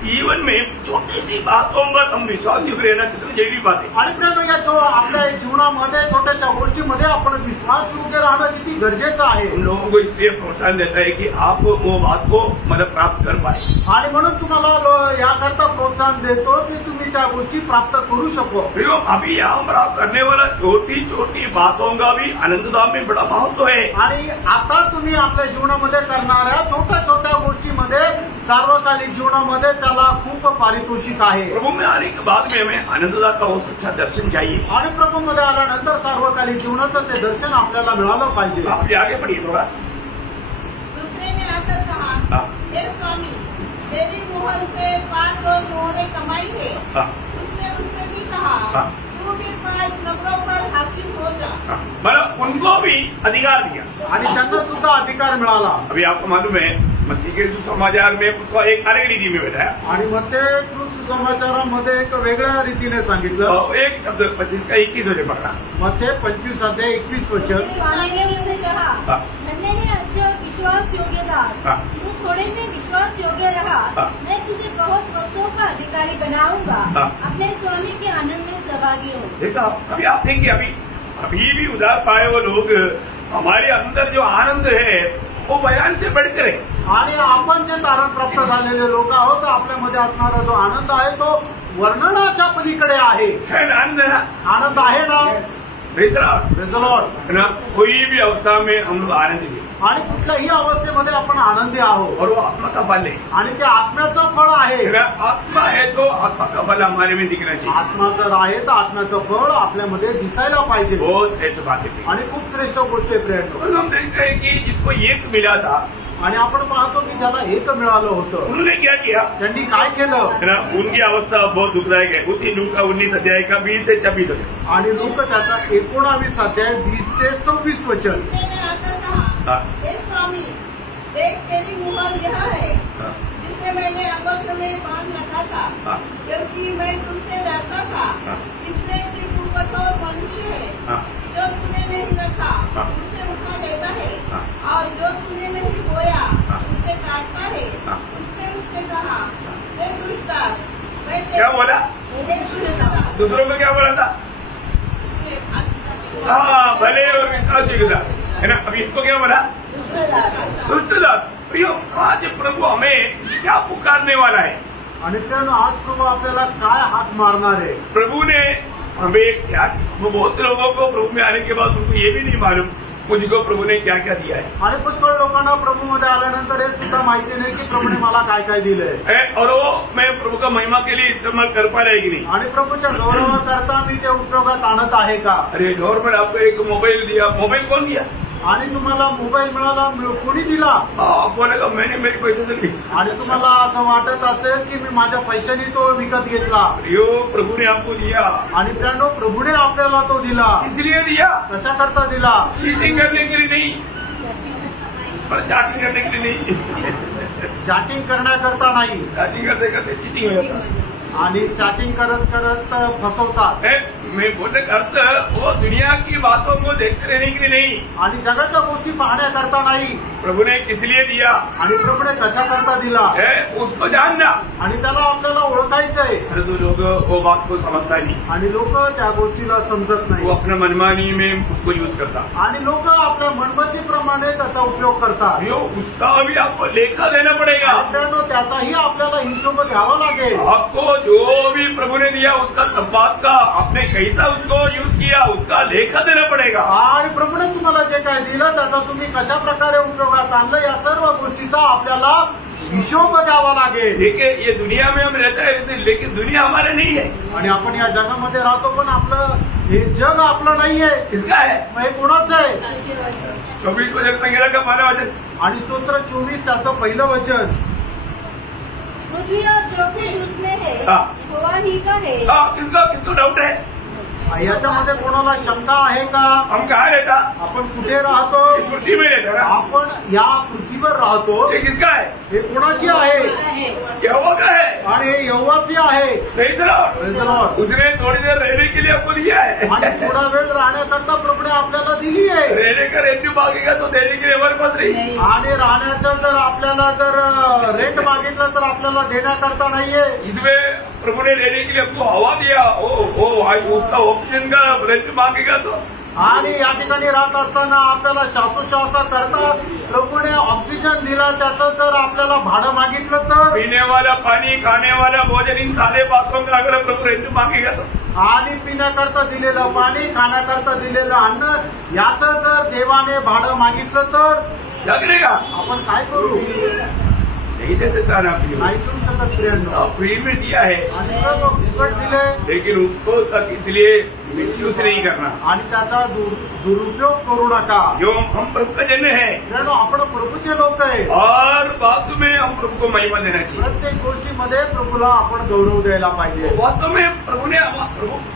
जीवन में छोटी सी बातों पर हम विश्वासी रहना कितनी जरूरी बात है। आणि प्रियांनो या आपल्या जीवनामध्ये छोट्याशा गोष्टीमध्ये आपण विश्वास योग्य राहणं किती गरजेचं आहे। उन लोगों को इसलिए प्रोत्साहन देता है कि आप वो बात को मतलब प्राप्त कर पाए आणि म्हणून तुम्हाला याकरता प्रोत्साहन देतो की तुम्ही त्या गोष्टी प्राप्त करू शको। अभी यहाँ प्राप्त करने वाला छोटी छोटी बातों का भी आनंदधाम में बड़ा महत्व है। आणि आता तुम्ही आपल्या जीवनामध्ये करणाऱ्या छोट्या छोट्या गोष्टीमध्ये सार्वकालिक जीवनामध्ये त्याला खूप पारितोषिक आहे। प्रभु में आने के बाद में हमें आनंददा का वो सच्चा दर्शन चाहिए आणि प्रभूमध्ये आल्यानंतर सार्वकालिक जीवनाचं ते दर्शन आपल्याला मिळालं पाहिजे। आप आगे बढ़िए थोड़ा। दूसरे ने आकर कहा हे स्वामी तेरी मुहर से 5 रोज मोहरे कमाई है। उसने उससे भी कहा तू भी 5 नगरों पर हाकिम हो जा। मतलब उनको भी अधिकार दिया आणि त्यांना सुद्धा अधिकार मिळाला। अभी आपको मालूम है मत्ती के सुसमाचार में उसको एक अलग रीति में बैठाया आणि मग ते सुसमाचारामध्ये एक वेगळ्या रीतीने सांगितलं। एक शब्द 25 का 21 वजह पकड़ा मग ते 25 अध्याय 21 वचन। स्वामी ने उससे कहा धन्य ने अच्छा विश्वास योग्य दास तू थोड़े में विश्वास योग्य रहा मैं तुझे बहुत वस्तुओं का अधिकारी बनाऊंगा अपने स्वामी के आनंद में सहभागी हो। देखा अभी आप देखेंगे अभी भी उधार पाए वो लोग हमारे अंदर जो आनंद है वो बयान से बढ़कर है। आणि आपण जे तारण प्राप्त झालेले लोक आहोत आपल्यामध्ये असणारा जो आनंद आहे तो वर्णनाच्या पलीकडे आहे। आनंद है ना आनंद आहे ना। प्रेज द लॉर्ड ना कोई भी अवस्था में हम लोग आनंद है आणि कुठल्याही अवस्थेमध्ये आपण आनंदी आहोत और वो आत्मा का फल है आणि ते आत्म्याचं फळ आहे। आत्मा है तो आत्मा का फल हमारे में दिखना चाहिए। आत्मा जर आहे तर आत्म्याचं फळ आपल्यामध्ये दिसायला पाहिजे। बहुत श्रेष्ठ बात है आणि खूप श्रेष्ठ गोष्ट आहे प्रियांनो। हम देखते हैं कि जिसको एक मिला था आणि आपण पाहतो की ज्याला एक मिळालं होतं उन्होंने क्या किया त्यांनी काय केलं उनकी अवस्था बहुत दुखदायक है। उसी लूक का 19 अध्याय का 20 से 26 वचन आणि लूक त्याचा 19 अध्याय 20 ते 26 वचन। हे स्वामी देख तेरी मुहर यह है जिसे मैंने अंगूठे में बांध रखा था क्योंकि मैं तुमसे डरता था इसलिए कि तू कठोर मनुष्य है जो तूने नहीं रखा उससे उठा लेता है और जो तूने नहीं बोया उससे काटता है। उसने उससे कहा हे दुष्ट मैं क्या बोला दूसरों को क्या बोला था हाँ भले और विश्वासी है ना। अभी इसको क्या बोला दुष्टदास। प्रियो आज प्रभु हमें क्या पुकारने वाला है आणि त्यानं आज प्रभू आपल्याला काय हाक मारणार आहे। प्रभु ने हमें क्या बहुत लोगों को प्रभु में आने के बाद उनको ये भी नहीं मालूम मुझको प्रभु ने क्या क्या दिया है। आणि पुष्कळ लोकांना प्रभूमध्ये आल्यानंतर हे सुद्धा माहिती नाही की प्रभूने मला काय काय दिलंय और वो मैं प्रभु का महिमा के लिए इस्तेमाल कर पा रहा है कि नहीं। आणि प्रभूच्या गौरवाकरता मी ते उपयोगात आणत आहे का। अरे गवर्नमेंट आपको एक मोबाइल दिया मोबाइल कौन दिया आणि तुम्हाला मोबाईल मिळाला कोणी दिला? आप बोलेगा मैंने मेरे पैसे से लिया। आणि तुम्हाला असं वाटत असेल की मी माझ्या पैशाने तो विकत घेतला। यो प्रभु ने आपको दिया। आणि त्यानो प्रभूने आपल्याला तो दिला। इसलिए दिया, कशा करता दिला? चीटिंग करने के लिए नहीं, पर चैटिंग करने के लिए नहीं। चॅटिंग करण्याकरता नाही, चैटिंग करते करते चीटिंग हो जाता है। आणि चॅटिंग करत करत फसवतात। मैं बोलने का अर्थ वो दुनिया की बातों को देखते रहने के लिए नहीं, आणि जगाच्या गोष्टी पाहण्याकरता नाही। प्रभु ने किस लिए दिया, आणि प्रभूने कशा करता दिला उसको जानना। आणि त्याला आपल्याला ओळखायचंय। परंतु लोग वो बात को समझता नहीं, आणि लोक त्या गोष्टीला समजत वो नाही अपने मनमानी में उसको यूज करता। आणि लोक आपल्या मनमर्जीप्रमाणे त्याचा उपयोग करतात। यो उसका भी आपको लेखा देना पड़ेगा। आपल्याला त्याचाही आपल्याला हिशोब घ्यावा लागेल। आपको जो भी प्रभु ने दिया उसका सब बात का आपने कैसा उसको यूज किया उसका लेखा देना पड़ेगा। आणि प्रभूने तुम्हाला जे काय दिलं त्याचा तुम्ही कशा प्रकारे उपयोगात आणलं या सर्व गोष्टीचा आपल्याला हिशोब द्यावा लागेल। देखिए ये दुनिया में हम रहते हैं, लेकिन दुनिया हमारा नहीं है। आणि आपण या जगामध्ये राहतो पण आपलं हे जग आपलं नाहीये। इसका है मग हे कोणाचं आहे? 24 वचन संगीता का पहला वचन। आणि स्तोत्र 24 त्याचं पहिलं वचन। पृथ्वी और जो कुछ उसमें है हाँ। यहोवा ही का है। किसको डाउट है? याच्यामध्ये कोणाला शंका आहे का? हम कहाँ रहता? आपण कुठे राहतो? इस पृथ्वी में रहता ना। आपण या पृथ्वीवर राहतो। ये किसका है? हे कोणाची आहे? यहोवा का है। आणि हे यहोवाची आहे। Praise the Lord। Praise the Lord। उसने थोड़ी देर रहने के लिए आपको दिया है। आणि थोडा वेळ राहण्याकरता प्रभूने आपल्याला दिली आहे। रहने का रेंट मांगेगा तो देने के लिए हमारे पास नहीं। आणि राहण्याचं जर आपल्याला जर रेंट मागितलं तर आपल्याला देण्याकरता नाहीये। इसमें प्रभु ने लेने के लिए आपको हवा दिया। उसका ऑक्सीजन का रेंट मांगेगा तो। आणि या ठिकाणी राहत असताना आपल्याला श्वासोश्वासा करता प्रभूने ऑक्सिजन दिला, त्याचं जर आपल्याला भाडं मागितलं तर? पीने वाला पानी, खाने वाला भोजन, इन सारे बातों का अगर प्रभु रेंट मांगेगा तो। आणि पिण्याकरता दिलेलं पाणी, खाण्याकरता दिलेलं अन्न याचं जर देवाने भाडं मागितलं तर जागरेगा। आपण काय करू? नहीं दे सकता ना फ्री नाही करू शकत प्रियांनो। फ्री में दिया है, आणि सर्व फुकट दिले, लेकिन उसको तक इसलिए मिसयूज नहीं करना। आणि त्याचा दुरुपयोग करू नका। जो हम प्रभु का जन है प्रियांनो, आपण प्रभूचे लोक आहे। और बातों में हम प्रभु को महिमा देना चाहिए। प्रत्येक गोष्टीमध्ये प्रभूला आपण गौरव द्यायला पाहिजे। वास्तव में प्रभु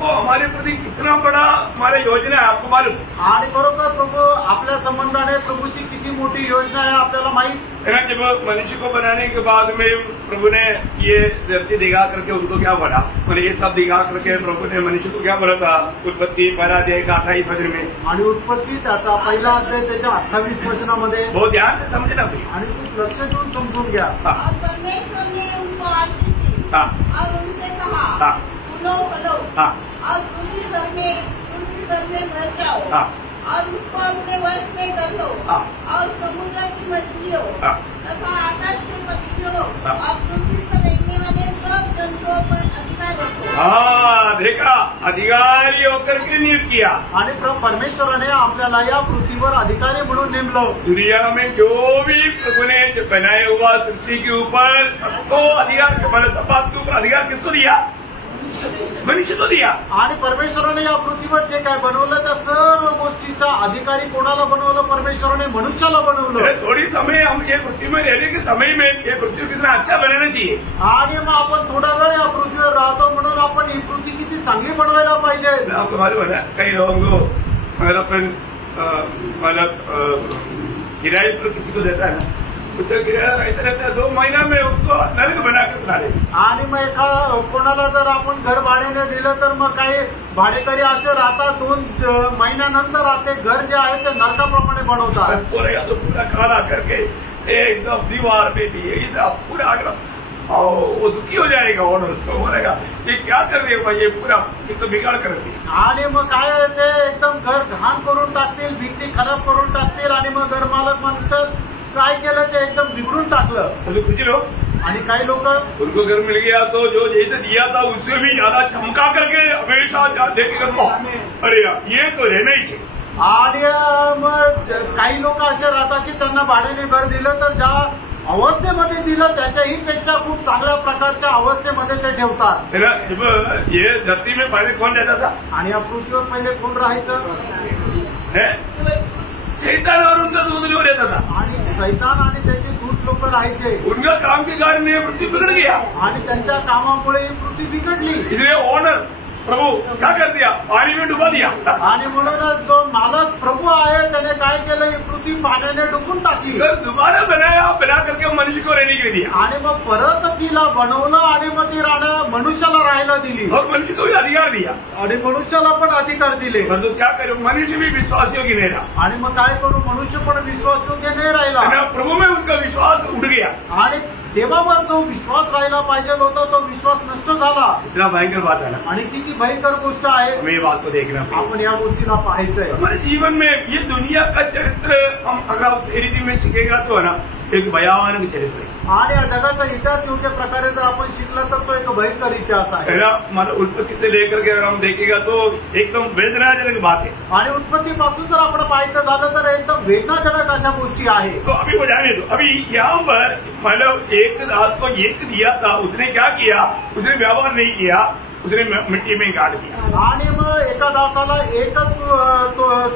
को हमारे प्रति कितना बड़ा हमारी योजना है आपको मालूम? आणि बरोबर प्रभू आपल्या संबंधाने प्रभूची किती मोठी योजना आहे आपल्याला माहित है ना। जब मनुष्य को बनाने के बाद में प्रभु ने ये धरती दिखा करके उनको क्या बोला, मतलब ये सब दिखा करके प्रभु ने मनुष्य को क्या बोला था? उत्पत्ति पहला अध्याय का 28 वचन में। आणि उत्पत्ती त्याचा पहिला अध्याय त्याच्या 28 वचनामध्ये। बहुत ध्यान से समझना भाई। आणि खूप लक्ष देऊन समजून घ्या। और परमेश्वर ने उनको आशीष दी हाँ। और उनसे कहा, हाँ। फूलो फलो हाँ। और पृथ्वी भर में भर जाओ हाँ। और उसको अपने वश में कर लो हाँ। और समुद्र की मछलियों हाँ। तथा आकाश के पक्षियों हाँ। और पृथ्वी पर रहने वाले सब जंतुओं पर अधिकार रखो। हाँ, देखा, अधिकारी होकर के नियुक्त किया। आणि परमेश्वराने आपल्याला या पृथ्वीवर अधिकारी म्हणून नेमलं। दुनिया में जो भी प्रभु ने जो बनाया हुआ सृष्टि के ऊपर सबको अधिकार, सब बात के ऊपर अधिकार किसको दिया? मनुष्य को दिया। आणि परमेश्वराने या पृथ्वीवर जे काय बनवलं त्या सर्व गोष्टीचा अधिकारी कोणाला बनवलं? परमेश्वराने मनुष्याला बनवलं। थोड़ी समय हम ये पृथ्वी में रहने के समय में ये पृथ्वी कितना अच्छा बनाना चाहिए। आणि मग आपण थोडा वेळ या पृथ्वीवर राहतो म्हणून आपण ही पृथ्वी किती चांगली बनवायला पाहिजे। आपको मालूम है ना, कई लोगों को मतलब किराए पर किसी को देता है ना, उसका किराया ऐसा रहता है 2 महीना में उसको नरक बनाकर बना दे। आणि मग एका कोणाला जर आपण घर भाड्याने दिलं तर मग काही भाडेकरी असे राहतात 2 महिन्यानंतर ते घर जे आहे ते नरकाप्रमाणे बनवतात। बोलेगा तो पूरा खाना करके एकदम दीवार पे भी पूरा आगरा और वो दुखी हो जाएगा। ऑनर उसको बोलेगा ये क्या कर रही है, ये पूरा तो बिगाड़ कर दी। आणि मग काय ते एकदम घर घाण करून टाकतील, भिंती खराब करून टाकतील आणि मग घर मालक म्हणतात काय केलं ते एकदम बिघडून टाकलं। तो कुछ लोग आणि काही लोक उनको घर मिल गया तो जो जैसे दिया था उससे भी ज्यादा चमका करके हमेशा देखे करता, अरे यार ये तो रहना ही चाहिए। आणि मग काही लोक असे राहतात की त्यांना भाड्याने घर दिलं तर ज्या अवस्थेमध्ये दिलं त्याच्याही पेक्षा खूप चांगल्या प्रकारच्या अवस्थेमध्ये ते ठेवतात। ये धरती में पहले कौन रहता था? आणि या पृथ्वीवर पहिले कोण राहायचं? शैतान उनका दूध लो रहता था आणि सैतान आणि त्याचे दूत लोक राहायचे. उनका काम के कारण ये पृथ्वी बिगड़ गया. आणि त्यांच्या कामामुळे ही पृथ्वी बिघडली. इसलिए ओनर प्रभु क्या कर दिया, पानी में डुबा दिया. आणि म्हणूनच जो मालक प्रभु आहे त्याने काय केलं, ही पृथ्वी पाण्याने डुबून टाकली. फिर दोबारा बनाया, बना करके मनुष्य को रहने के लिए दिया. आणि मग परत तिला बनवलं आणि मग ती मनुष्याला राहायला दिली. और मनुष्य को भी अधिकार दिया. आणि मनुष्याला पण अधिकार दिले. परंतु क्या करो, मनुष्य भी विश्वासियों की नहीं रहा. आणि मग काय करू, मनुष्य पण विश्वासयोग्य नाही राहिला. प्रभु में उनका विश्वास उठ गया. आणि देवावर जो विश्वास राहिला पाहिजे होता तो विश्वास नष्ट झाला. इतना भयंकर बात है ना. आणि किती भयंकर गोष्ट आहे. हमें ये बात को देखना. आपण या गोष्टीला पाहायचंय. हमारे जीवन में ये दुनिया का चरित्र हम अगर शरीर में सीखेगा तो है ना, एक भयानक चरित्र है. आणि या जगाचा इतिहास योग्य प्रकारे जर आपण शिकला तर तो एक भयंकर इतिहास आहे. मतलब उत्पत्ति से लेकर के अगर हम देखेगा तो एकदम वेदनाजनक बात है. आणि उत्पत्तीपासून जर आपण पाहायचं झालं तर एकदम वेदनाजनक अशा गोष्टी आहेत. तो अभी वो जाने दो. अभी यहाँ पर मतलब एक दास को एक दिया था, उसने क्या किया, उसने व्यवहार नहीं किया, उसने मिट्टी में गाड़ दिया. आणि मग एका दासाला एकच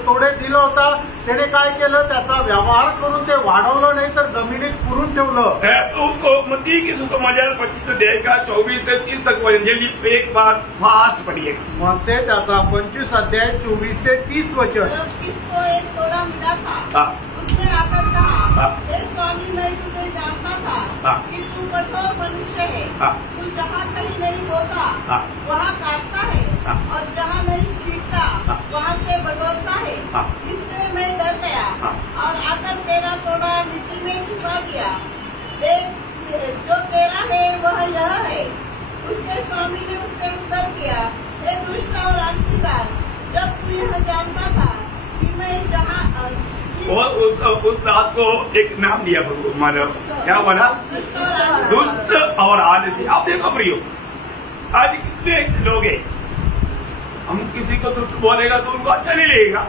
तोडे दिलं होता, त्याने काय केलं, त्याचा व्यवहार करून ते वाढवलं नाही तर जमिनीत पुरून ठेवलं. तो उसको मत्ती की सुसमाचार 25 अध्याय का 24 से 30 तक जल्दी एक बार फास्ट पढ़िएगा. मग ते त्याचा 25 अध्याय 24 ते 30 वचन. किसको एक तोड़ा मिला था, उसने आकर कहा, हे स्वामी, मैं तुझे जानता था कि तू कठोर मनुष्य है. तू जहाँ कहीं नहीं बोता वहाँ काटता है, और जहाँ नहीं छींटता वहाँ से बटोरता है. इसलिए मैं डर गया और आकर तेरा तोड़ा मिट्टी में छिपा दिया. देख, जो तेरा है वह यह है. उसके स्वामी ने उससे उत्तर किया, हे दुष्ट और आलसी दास, जब तू यह जानता था कि मैं जहाँ और उस दास को एक नाम दिया प्रभु, मतलब क्या बना, दुष्ट और आलसी. आप देखो प्रियो, आज कितने लोग हैं, हम किसी को दुष्ट बोलेगा तो उनको अच्छा नहीं लगेगा,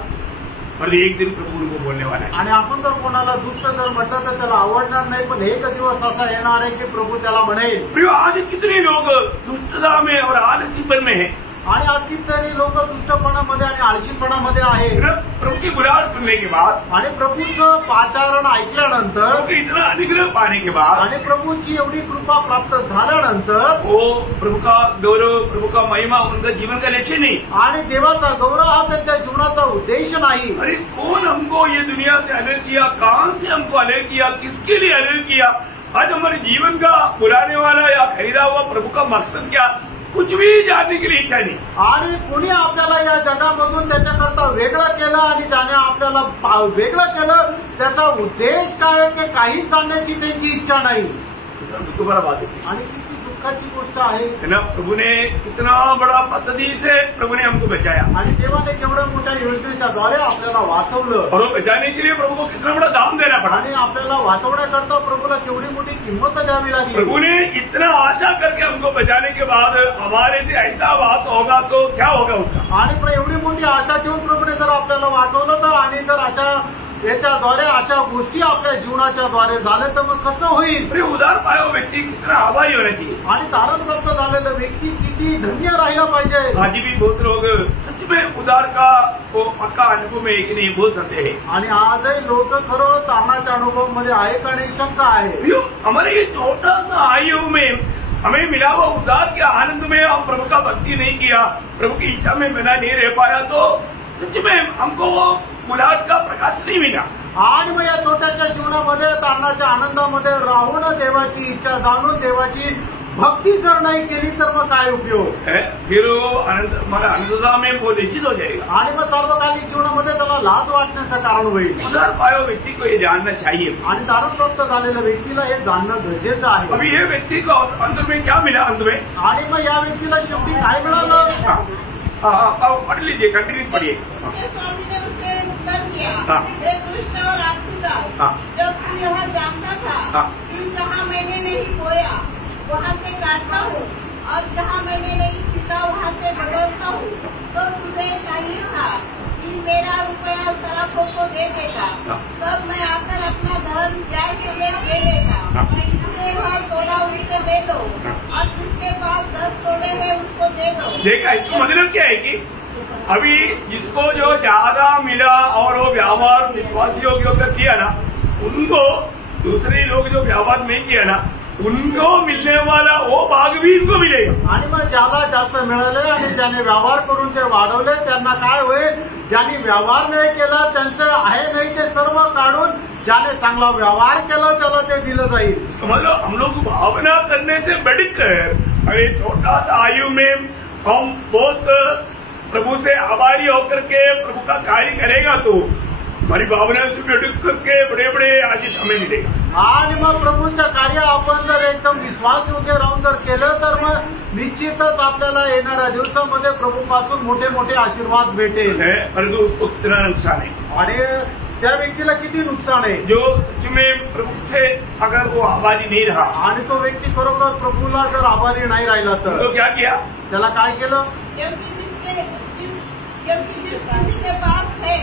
पर एक दिन प्रभु उनको बोलने वाला है. आणि आपण जर कोणाला दुष्ट जर म्हटलं तर त्याला आवडणार नाही, पण एक दिवस असा येणार आहे की प्रभु त्याला म्हणेल. प्रियो, आज कितने लोग दुष्टता में और आलसीपन में है. आणि आज कितीतरी लोक दुष्टपणामध्ये आणि आळशीपणामध्ये आहेत. प्रभु की बुलाहट सुनने के बाद आणि प्रभूचं पाचारण ऐकल्यानंतर, इतना अनुग्रह पाने के बाद, आणि प्रभूची एवढी कृपा प्राप्त झाल्यानंतर, वो प्रभु का गौरव, प्रभु का महिमा उनका जीवन का लक्ष्य नहीं. आणि देवाचा गौरव हा त्यांच्या जीवनाचा उद्देश नाही. अरे कौन हमको ये दुनिया से अलग किया, कहाँ से हमको अलग किया, किसके लिए अलग किया, आज हमारे जीवन का बुलाने वाला या खरीदा हुआ प्रभु का मकसद क्या, कुछ भी जानने की इच्छा नाही. आणि कुणी आपल्याला या जगामधून त्याच्याकरता वेगळं केलं आणि ज्याने आपल्याला वेगळं केलं त्याचा उद्देश काय आहे ते काहीच जाणण्याची त्यांची इच्छा नाही. तुम्हाला बात आहे. आणि किती दुःखाची गोष्ट आहे ना. प्रभु ने कितना बड़ा पद्धति से प्रभु ने हमको बचाया, आणि देवाने केवढ्या मोठ्या योजनेच्या द्वारे आपल्याला वाचवलं. और वो बचाने के लिए प्रभु को कितना बड़ा दाम देना पड़ा. आणि आपल्याला वाचवण्याकरता प्रभूला केवढी मोठी किंमत द्यावी लागली. प्रभु ने इतना आशा करके हमको बचाने के बाद हमारे से ऐसा बात होगा तो क्या होगा उसका. आणि पण एवढी मोठी आशा ठेवून प्रभूने जर आपल्याला वाचवलं तर, आणि जर अशा याच्याद्वारे अशा गोष्टी आपल्या जीवनाच्या द्वारे झाल्या तर मग कसं होईल. उदार पाया व्यक्ती कितना आभारी होना चाहिए. आणि तारण प्राप्त झालेला व्यक्ती किती धन्य राहिला पाहिजे. आज भी बहुत लोग सच में उदार का वो पक्का अनुभव में एक नहीं बोल सकते हैं. आणि आजही लोक खरं तारणाच्या अनुभव मध्ये आहेत आणि शंका आहे. हमारे ये छोटा सा आयु में हमें मिला हुआ उदार के आनंद में हम प्रभु का भक्ति नहीं किया, प्रभु की इच्छा में बिना नहीं रह पाया, तो सच में हमको वो मुलाकात का प्रकाश नहीं मिला. आणि मग या छोट्याशा जीवनामध्ये तारणाच्या आनंदामध्ये राहून देवाची इच्छा जाणून देवाची भक्ती जर नाही केली तर मग काय उपयोग. फिर आनंदता में वो निश्चित हो जाएगा. आणि मग सार्वकालिक जीवनामध्ये त्याला लाज वाटण्याचं कारण होईल. उदार पाया व्यक्ती को ये जानना चाहिए. आणि तारण प्राप्त झालेल्या व्यक्तीला हे जाणणं गरजेचं आहे. अभी ये व्यक्ती को अंत में क्या मिला, अंत में, आणि मग या व्यक्तीला शेवटी काय मिळालं. पढ़ लीजिए, कंटिन्यू पढ़िए. उसके स्वामी ने उसे उत्तर दिया, हे दुष्ट और आलसी दास, जब तू यह जानता था कि जहाँ मैंने नहीं बोया वहाँ से काटता हूँ, और जहाँ मैंने नहीं छीटा वहाँ से बटोरता हूँ, तो तुझे चाहिए था कि मेरा रुपया सराफों को दे देगा, तब मैं आकर अपना धन ब्याज समेत दे देगा. इसलिए वह तोड़ा उससे दे दो, और जिसके पास 10 तोड़े हैं उसको दे दो. देखा, इसका मतलब क्या है कि अभी जिसको जो ज्यादा मिला और वो व्यवहार विश्वासी योग्य होकर किया ना, उनको दूसरे लोग जो व्यवहार नहीं किया ना, उनको मिलने वाला वो भाग भी इनको मिलेगा. आणि मग ज्याला जास्त मिळाले आणि ज्याने व्यवहार करून ते वाढवले त्यांना काय होईल, ज्यांनी व्यवहार नाही केला त्यांचं आहे नाही ते सर्व काढून ज्याने चांगला व्यवहार केला त्याला ते दिलं जाईल. मतलब हम लोग भावना करने से बढ़कर अरे छोटा सा आयु में हम बहुत प्रभु से आभारी होकर के प्रभु का कार्य करेगा तो हमारी भावना से बढ़ करके बड़े बड़े आशीष हमें मिलेगा. आणि मग प्रभूचं कार्य आपण जर एकदम विश्वास योग्य राहून जर केलं तर मग निश्चितच आपल्याला येणाऱ्या दिवसामध्ये प्रभूपासून मोठे मोठे आशीर्वाद भेटेल. परंतु उसको कितना नुकसान है, आणि त्या व्यक्तीला किती नुकसान आहे जो सच में प्रभु से अगर वो आभारी नहीं रहा, आणि तो व्यक्ती खरोखर प्रभूला जर आभारी नाही राहिला तर तो क्या किया, त्याला काय केलं. किसी के पास है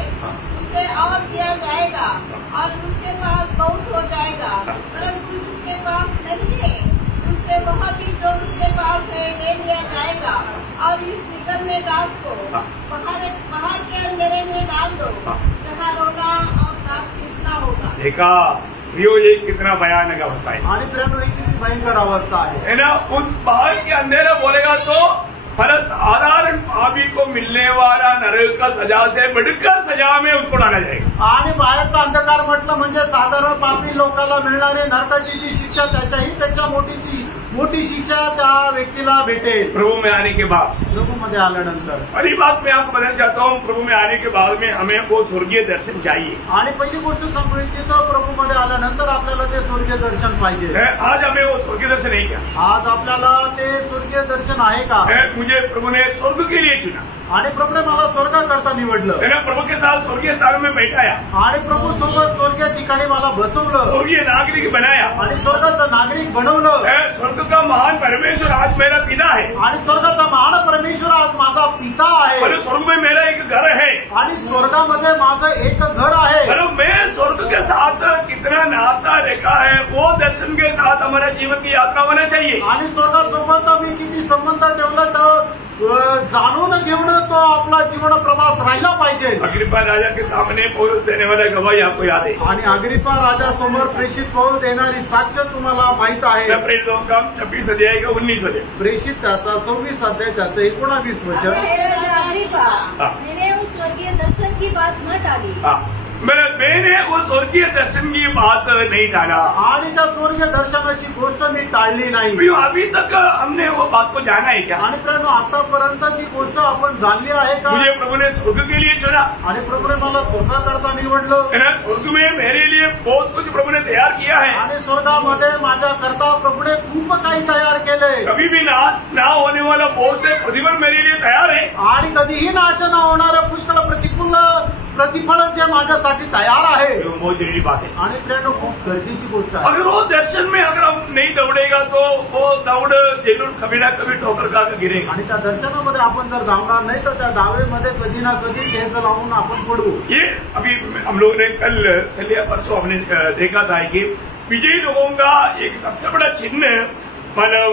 उसे और दिया जाएगा और उसके पास बहुत हो जाएगा, परंतु जिसके पास नहीं है उससे वह भी जो उसके पास है ले लिया जाएगा. और इस निकलने दास को बाहर के अंधेरे में डाल दो जहाँ रोना और दांत पिसना होगा. देखा ये कितना भयानक अवस्था है. आणि प्रेम ही किती भयंकर अवस्था आहे ना. उस बाहर के अंधेरा बोलेगा तो फल साधारण पापी को मिलने वाला नरक का सजा से बढ़कर सजा में उसको डाला जाएगा. आणि बाहेरचा अंधकार म्हटलं म्हणजे साधारण पापी लोकांना मिळणारी नरकाची जी शिक्षा त्याच्याही त्याच्या मोठी शिक्षा त्या व्यक्तीला भेटेल प्रभु में आने के बाद. प्रभूमध्ये आल्यानंतर. पहली बात मैं आपको बताना चाहता हूँ, प्रभु में आने के बाद में हमें वो स्वर्गीय दर्शन चाहिए. आणि पहिली गोष्ट सांगू इच्छितो, प्रभूमध्ये आल्यानंतर आपल्याला ते स्वर्गीय दर्शन पाहिजे. आज हमें वो स्वर्गीय दर्शन नहीं क्या, आज आपल्याला ते स्वर्गीय दर्शन आहे का. मुझे प्रभु ने स्वर्ग के लिए चुना आणि प्रभूने मला स्वर्ग करता निवडलं. प्रभु के साथ स्वर्गीय स्थान में बैठाया आणि प्रभू सोबत स्वर्गीय ठिकाणी मला बसवलं. स्वर्गीय नागरिक बनाया आणि स्वर्गाचं नागरिक बनवलं. स्वर्ग का महान परमेश्वर आज मेरा पिता है आणि स्वर्गाचा महान परमेश्वर आज माझा पिता आहे. और स्वर्ग में मेरा एक घर है आणि स्वर्गामध्ये माझं एक घर आहे. और मैं स्वर्ग के साथ कितना नाता रेखा है वो दर्शन के साथ हमारा जीवन की यात्रा होना चाहिए. आणि स्वर्गासोबत मी किती संबंध ठेवलं तर जाणून घेऊन तो आपला जीवन प्रवास राहिला पाहिजे. अग्रिप्पा राजा के सामने पौलुस देने वाला गवाही आपको याद है. आणि अग्रिप्पा राजा समोर प्रेषित पौल देणारी साक्ष तुम्हाला माहित आहे. प्रेरित का 26 अध्याय का 19 अध्याय. प्रेषित त्याचा 26 अध्याय त्याचं 19 वचन. मैंने उस स्वर्गीय दर्शन की बात न टाली. मैंने वो स्वर्गीय दर्शन की बात नहीं टाला. आणि त्या स्वर्गीय दर्शनाची गोष्ट मी टाळली नाही. अभी तक हमने वो बात को जाना है क्या. आणि प्रभू आतापर्यंत ती गोष्ट आपण जाणली आहे का. मुझे प्रभु ने स्वर्ग के लिए चुना आणि प्रभूने मला स्वर्गाकरता निवडलं. स्वर्ग में मेरे लिए बहुत कुछ प्रभु ने तैयार किया है. आणि स्वर्गामध्ये माझ्या करता प्रभूने खूप काही तयार केले. कभी भी नाश ना होने वाला बहुत से प्रतिफल मेरे लिए तयार है. आणि कधीही नाश न होणारं पुष्कळ प्रतिफळ जे माझ्यासाठी तयार आहे. बहुत जरूरी बात है. आणि प्रेरणा खूप गरजेची गोष्ट आहे. अगर वो दर्शन में अगर हम नहीं दौड़ेगा तो वो दौड़ जरूर कभी ना कभी ठोकर खा कर गिरेगा. आणि त्या दर्शनामध्ये आपण जर धावणार नाही तर त्या दावेमध्ये कधी ना कधी ठेच लावून आपण पडू. ये अभी हम लोगों ने कल या परसों हमने देखा था कि विजयी लोगों का एक सबसे बड़ा चिन्ह मतलब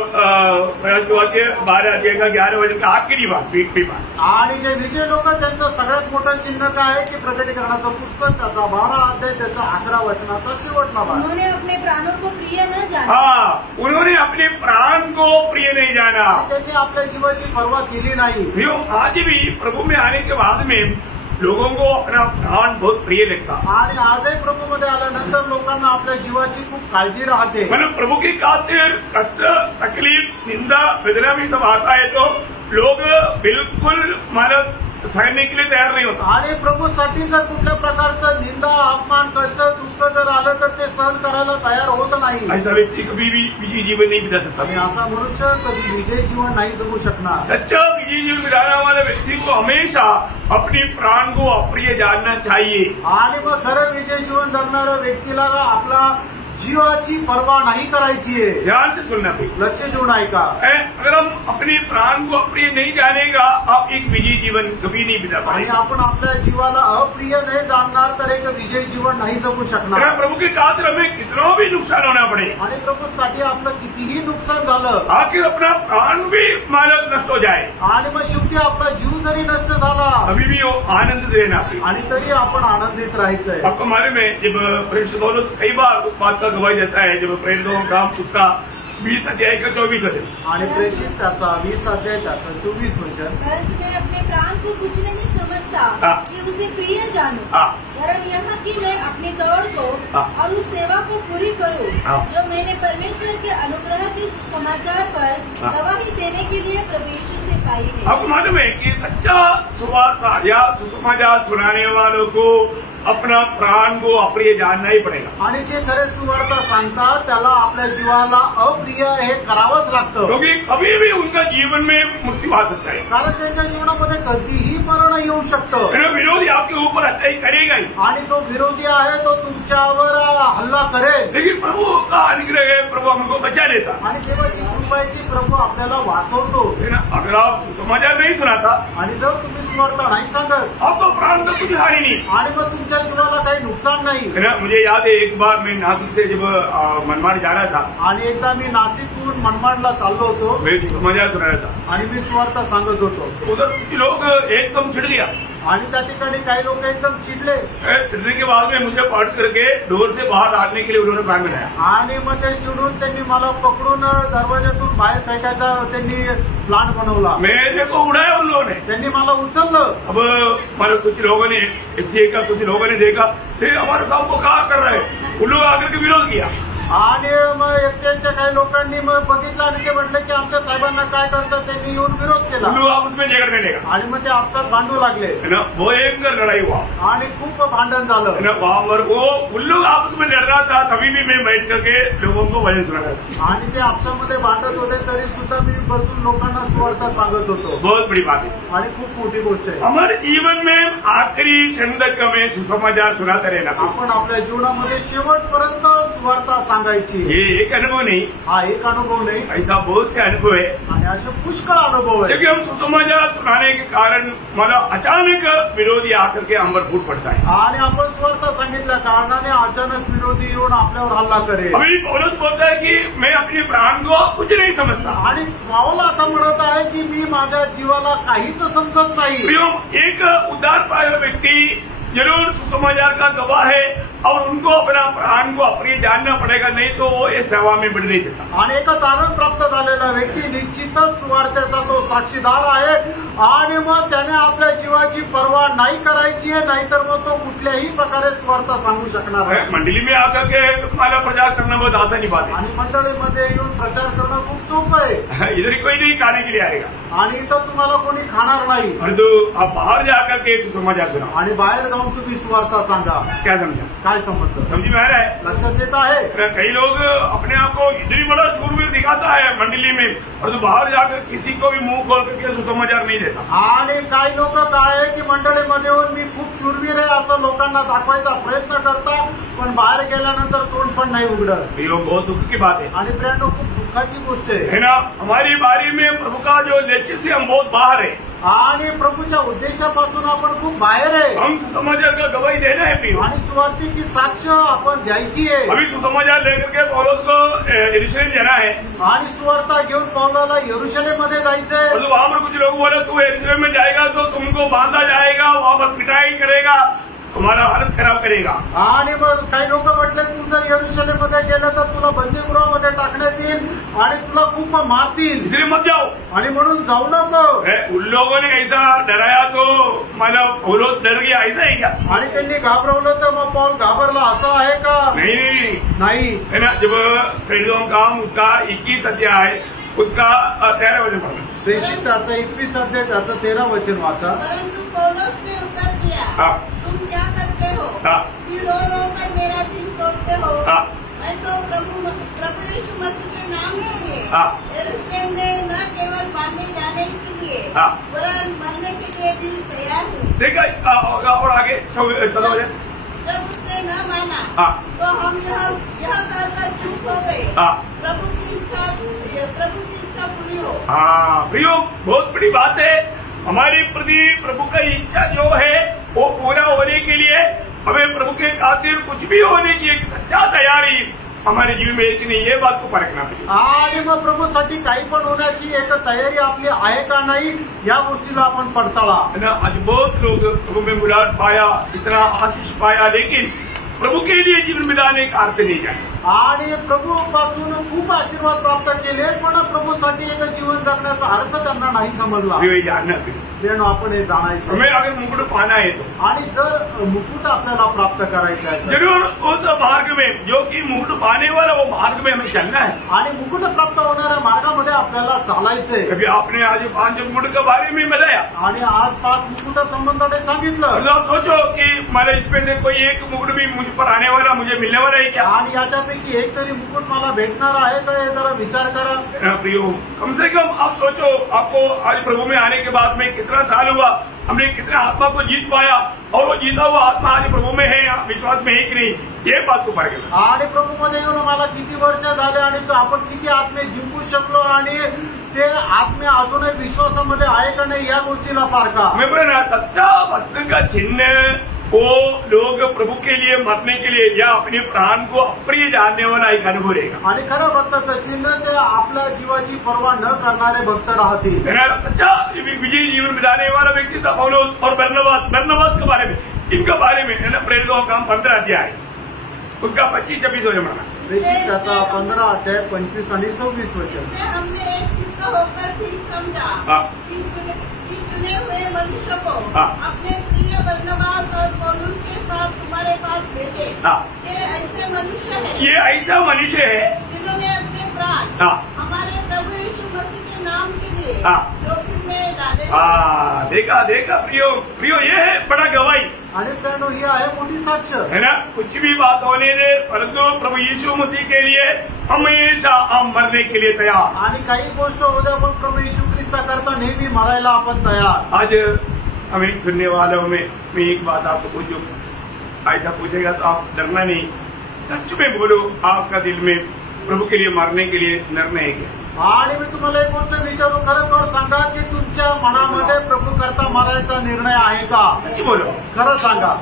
12 अध्याय का 11 वचन का आखिरी बात पीठ बात. आणि जे विजय लोक त्यांचं सगळ्यात मोठं चिन्ह काय आहे की प्रकटीकरणाचं पुस्तक त्याचा 12 अध्याय त्याचा 11 वचनाचा शेवटला भाग. उन्होंने अपने प्राणों को प्रिय न जाना. हाँ, उन्होंने अपने प्राण को प्रिय नहीं जाना. त्यांनी आपल्या जीवाची पर्वा केली नाही. आज भी प्रभु में आने के बाद में लोगों को अपना प्राण बहुत प्रिय लगता. आणि आजही प्रभूमध्ये आल्यानंतर लोकांना आपल्या जीवाची खूप काळजी राहते. मतलब प्रभु की खातिर कष्ट तकलीफ निंदा वेदना भी सब आता है तो लोग बिल्कुल मतलब सहने के लिए तैयार नहीं होता. आणि प्रभूसाठी जर कुठल्या प्रकारचं निंदा अपमान कष्ट दुःख जर आलं तर ते सहन करायला तयार होत नाही. ऐसा व्यक्ति कभी भी विजयी जीवन नहीं बिता सकता. आणि असा मनुष्य कधी विजय जीवन नाही जगू शकणार. सच्चा विजयी जीवन बिताने वाले व्यक्ति को हमेशा अपने प्राण को अप्रिय जानना चाहिए. आणि मग खरं विजय जीवन जगणाऱ्या व्यक्तीला आपला जीवाची पर्वा नाही करायची आहे. ध्यान से सुनना भाई, लक्ष देऊन ऐका. अगर हम अपने प्राण को अप्रिय नहीं जानेगा, आप एक विजयी जीवन कभी नहीं बिता आणि पाएंगे. आपण आपल्या जीवाला अप्रिय नाही जाणणार तर एक विजयी जीवन नाही जगू शकणार. अगर प्रभु के खातिर हमें कितना भी नुकसान होना पड़े, आणि प्रभूसाठी आपलं कितीही नुकसान झालं आखिर अपना प्राण भी मानव नष्ट हो जाए, आणि मग शेवटी आपला जीव जरी नष्ट झाला अभी भी वो आनंद देना. आणि तरी आपण आनंदित राहायचंय. आपको मालूम है जब प्रेरित पौलुस कई बार उस बात का गवाही देता है, जब प्रेरितों का काम उसका 20 अध्याय का 24 वचन, आणि प्रेषित त्याचा 20 अध्याय त्याचा 24 वचन. परंतु मैं अपने प्राण को कुछ नहीं समझता हाँ। कि उसे प्रिय जानूं, हाँ। वरन यहाँ की मैं अपनी दौड़ को हाँ। और उस सेवा को पूरी करूं हाँ। जो मैंने परमेश्वर के अनुग्रह के समाचार पर हाँ। गवाही देने के लिए प्रभु यीशु से पाई है. आपको मालूम है कि सच्चा सुवार्ता या सुसमाचार सुनाने वालों को अपना प्राण को अप्रिय जानना ही पड़ेगा. आणि जे खरे सुवार्ता सांगतात त्याला आपल्या जीवाला अप्रिय हे करावंच लागतं. क्योंकि कभी भी उनका जीवन में मृत्यू आ सकता है. कारण त्यांच्या जीवनामध्ये कधीही मरण येऊ शकतं. मेरा विरोधी आपके ऊपर हत्या करेगा ही, आणि जो विरोधी आहे तो तुमच्यावर हल्ला करेल. लेकिन प्रभु का अनुग्रह है, प्रभु हमको बचा लेता. आणि देवाची कृपा आहे की प्रभू आपल्याला वाचवतो. है ना? अगर आप सुसमाचार नहीं सुनाता, आणि जर तुम्ही सुवार्ता नाही सांगत आपको प्राण का कुछ हानि नहीं. आणि मग तुमच्या जीवाला काही नुकसान नाही. है ना? मुझे याद है एक बार मैं नासिक से जब मनमाड़ जा रहा था, आणि एकदा मी नाशिकहून मनमाडला चाललो होतो मैं सुसमाचार सुना रहा था. आणि मी सुवार्ता सांगत होतो. उधर कुछ लोग एकदम चिढ़ गया. आणि त्या ठिकाणी काही लोक एकदम चिडले. चिढ़ने के बाद में मुझे पकड़ करके डोर से बाहर डालने के लिए उन्होंने प्लान बनाया. आणि मग ते चिडून त्यांनी मला पकडून दरवाज्यातून बाहेर फेकायचा त्यांनी प्लान बनवला. मेरे को उड़ाया उन लोगों ने. त्यांनी मला उचललं. अब हमारे कुछ लोगों ने एफसीए का कुछ लोगों ने देखा, फिर हमारे साहब को कहा कर रहे हैं, उन लोग आकर के विरोध किया. आणि मग एफसीआयच्या काही लोकांनी मग बघितलं आणि ते म्हटलं की आमच्या साहेबांना काय करतात. त्यांनी येऊन विरोध केला उन लोग आपस में झगड़ने लगा. आणि मग ते आपसात भांडू लागले. है ना? भयंकर लड़ाई हुआ. आणि खूप भांडण झालं. है ना? वहां पर वो उन लोग आपस में लड़ रहा था, तभी भी मैं बैठ करके लोगों को वजन सुना रहा था. आणि ते आपसामध्ये भांडत होते तरी सुद्धा मी बसून लोकांना सुवार्ता सांगत होतो. बहुत बड़ी बात है. आणि खूप मोठी गोष्ट आहे. हमारे जीवन में आखिरी क्षण तक हमें सुसमाचार सुनाते रहना. आपण आपल्या जीवनामध्ये शेवटपर्यंत सुवार्ता सांगायची. ये एक अनुभव नहीं, हा एक अनुभव नाही, ऐसा बहुत से अनुभव है. आणि असे पुष्कळ अनुभव आहे. क्योंकि हम सुसमाचार सुनाने के कारण हमारा अचानक विरोधी आकर के हम पर फूट पड़ता है. आणि आपण सुवार्ता सांगितल्या कारणाने अचानक विरोधी येऊन आपल्यावर हल्ला करेल. अभी पौलुस बोलता है कि मैं अपने प्राण को कुछ नहीं समझता. आणि पाऊल असं म्हणत आहे की मी माझ्या जीवाला काहीच समजत नाही. प्रियो, एक उद्धार पाया व्यक्ति जरूर सुसमाचार का गवाह है और उनको अपना प्राण को अप्रिय जानना पड़ेगा, नहीं तो वो इस सेवा में बढ़ नहीं सकता. आणि एका तारण प्राप्त झालेला व्यक्ती निश्चितच सुवार्तेचा तो साक्षीदार आहे. आणि मग त्याने आपल्या जीवाची पर्वा नाही करायची आहे, नाहीतर मग तो कुठल्याही प्रकारे सुवार्ता सांगू शकणार आहे. मंडली में आकर के हमारा प्रचार करना बहुत आसानी बात है. आणि मंडळीमध्ये येऊन प्रचार करणं खूप सोपं आहे. इधर कोई नहीं खाने के लिए आएगा, आणि इथं तुम्हाला कोणी खाणार नाही. परंतु आप बाहर जाकर के सुसमाचार सुनाओ. आणि बाहेर जाऊन तुम्ही सुवार्ता सांगा. क्या समझा? काय समजलं? समझ में आ रहा है? लक्षात येत आहे. कई लोग अपने आप को इतनी बड़ा शूरवीर दिखाता है मंडली में, और तो बाहर जाकर किसी को भी मुंह खोल करके सुसमाचार नहीं देता. आणि काही लोक काय आहे की मंडळीमध्ये येऊन मी खूप शूरवीर आहे असं लोकांना दाखवायचा प्रयत्न करतात, पण बाहेर गेल्यानंतर तोंड पण नाही उघडत. ये बहुत दुख की बात है. आणि फ्रेंड खूप दुःखाची गोष्ट आहे. है ना? हमारी बारी में प्रभु का जो लक्ष्य से हम बहुत बाहर है. आणि प्रभूच्या उद्देशापासून आपण खूप बाहेर आहे. हम सुसमाचार का गवाही देना है प्रियो. आणि सुवार्तेची साक्ष आपण द्यायची आहे. अभी सुसमाचार लेकर के पौलुस को यरूशलेम जाना है. आणि सुवार्ता घेऊन पौलाला यरूशलेममध्ये जायचंय. और वहां पर कुछ लोग बोले तू यरूशलेम में जाएगा तो तुमको बांधा जाएगा, वहां पर पिटाई करेगा, तुम्हारा हालत खराब करेगा. आणि मग काही लोक म्हटले तू जर यरूशलेममध्ये गेलं तर तुला बंदीगृहामध्ये टाकण्यात येईल आणि तुला खूप मारतील, इसलिए मत जाओ. आणि म्हणून जाऊ नको. उन लोगों ने ऐसा डराया तो मतलब पौलुस डर गया, ऐसा है क्या? आणि त्यांनी घाबरवलं तर मग पौल घाबरला असं आहे का? नहीं. नाही. है ना? जब प्रेरितों का काम उसका 21 अध्याय उसका 13 वचन पढ़ना. प्रेषित त्याचं 21 अध्याय त्याचं 13 वचन वाचा. परंतु पौलुस ने उत्तर दिया, हाँ. तुम क्या करते हो? हाँ. कि रो रो कर मेरा दिल तोड़ते हो. हाँ. मैं तो प्रभु यीशु मसीह के नाम में हाँ. यरूशलेम में न केवल बांधे जाने के लिए हाँ. वरन मरने के लिए भी तैयार हूँ. देखा और आगे 14 वचन. जब उसने न माना हाँ. तो हम यह कहकर दुख हो गए। प्रभु की इच्छा पूरी हो। हाँ प्रियो, बहुत बड़ी बात है। हमारी प्रति प्रभु की इच्छा जो है वो पूरा होने के लिए हमें प्रभु के खातिर कुछ भी होने की एक सच्चा तैयारी हमारे जीवन में एक नहीं, ये बात को परखना पाहिजे। आणि मग प्रभूसाठी काही पण होण्याची एक तयारी आपली आहे का नाही या गोष्टीला आपण पडताळा। आज बहुत लोग प्रभु में मुराद पाया, इतना आशीष पाया, लेकिन प्रभु के लिए जीवन बिताने का अर्थ नहीं जाने आणि प्रभू पासून खूप आशीर्वाद प्राप्त केले, पण प्रभूसाठी एक जीवन जगण्याचा अर्थ त्यांना नाही समजला। जानना आपण हे जाणायचं, हमें अगर मुकुट पाना है तो, आणि जर मुकुट आपल्याला प्राप्त करायचं आहे जरूर उस मार्ग में जो कि मुकुट पाने वाला वो मार्ग में हमें चलना है, आणि मुकुट प्राप्त होणाऱ्या मार्गामध्ये आपल्याला चालायचंय। कभी आपने आज 5 मुकुट के बारे में बताया आणि आज 5 मुकुट संबंधाने सांगितलं। आप सोचो कि मेरे इसमें से कोई एक मुकुट भी मुझ पर आने वाला, मुझे मिलने वाला है क्या? आणि याच्यापैकी एक तरी मुकुट मला भेटणार आहे का, हे जरा विचार करा। प्रियो, कम से कम आप सोचो, आपको आज प्रभु में आने के बाद में कितना साल हुआ, हमने कितना आत्मा को जीत पाया, और वो जीता हुआ आत्मा आज प्रभु में है या विश्वास में है कि नहीं, ये बात को परखेल। आणि प्रभूमध्ये येऊन मला किती वर्ष झाले आणि तो आपण किती आत्मे जिंकू शकलो आणि ते आत्मे अजूनही विश्वासामध्ये आहे का नाही या गोष्टीला पारखा। मैं बोला सच्चा भक्त का चिन्ह वो लोग प्रभु के लिए मरने के लिए या अपने प्राण को अप्रिय जानने वाला एक अनुभव रहेगा। आणि खरं भक्ताचं चिन्ह ते आपल्या जीवाची पर्वा न करणारे भक्त राहतील। सच्चा विजयी जीवन बिताने वाला व्यक्ति था पौलुस और बरनबास के बारे में, इनके बारे में प्रेरितों का 15 अध्याय उसका 25-26 वचन माना। त्याचा 15 अध्याय 25 आणि 26 वचन। हमने एक चित्त होकर ठीक समझा कि चुने हुए मनुष्य को अपने प्रिय बरनबास और पौलुस के साथ तुम्हारे पास भेजे। ये ऐसे मनुष्य है जिन्होंने अपने प्राण हमारे प्रभु यीशु मसीह के नाम के लिए जोखिम में डाले। देखा प्रियो, ये है बड़ा गवाही। आणि त्यानं ही आहे मोठी साक्ष है ना। कुछ भी बात होने दे, परंतु प्रभु यीशु मसीह के लिए हमेशा हम मरने के लिए तैयार। आणि काही गोष्ट उद्या पण प्रभू यीशु ख्रिस्ता करता नेहमी मरायला आपण तयार। आज हमें सुनने वालों में मैं एक बात आपको पूछूं, ऐसा पूछेगा तो आप डरना नहीं, सच में बोलो, आपका दिल में प्रभु के लिए मरने के लिए निर्णय है क्या? आणि मी तुम्हाला एक गोष्ट विचारू, खरं सांगा की तुमच्या मनामध्ये प्रभू करता मरायचा निर्णय आहे का? सच बोलो, खरं सांगा।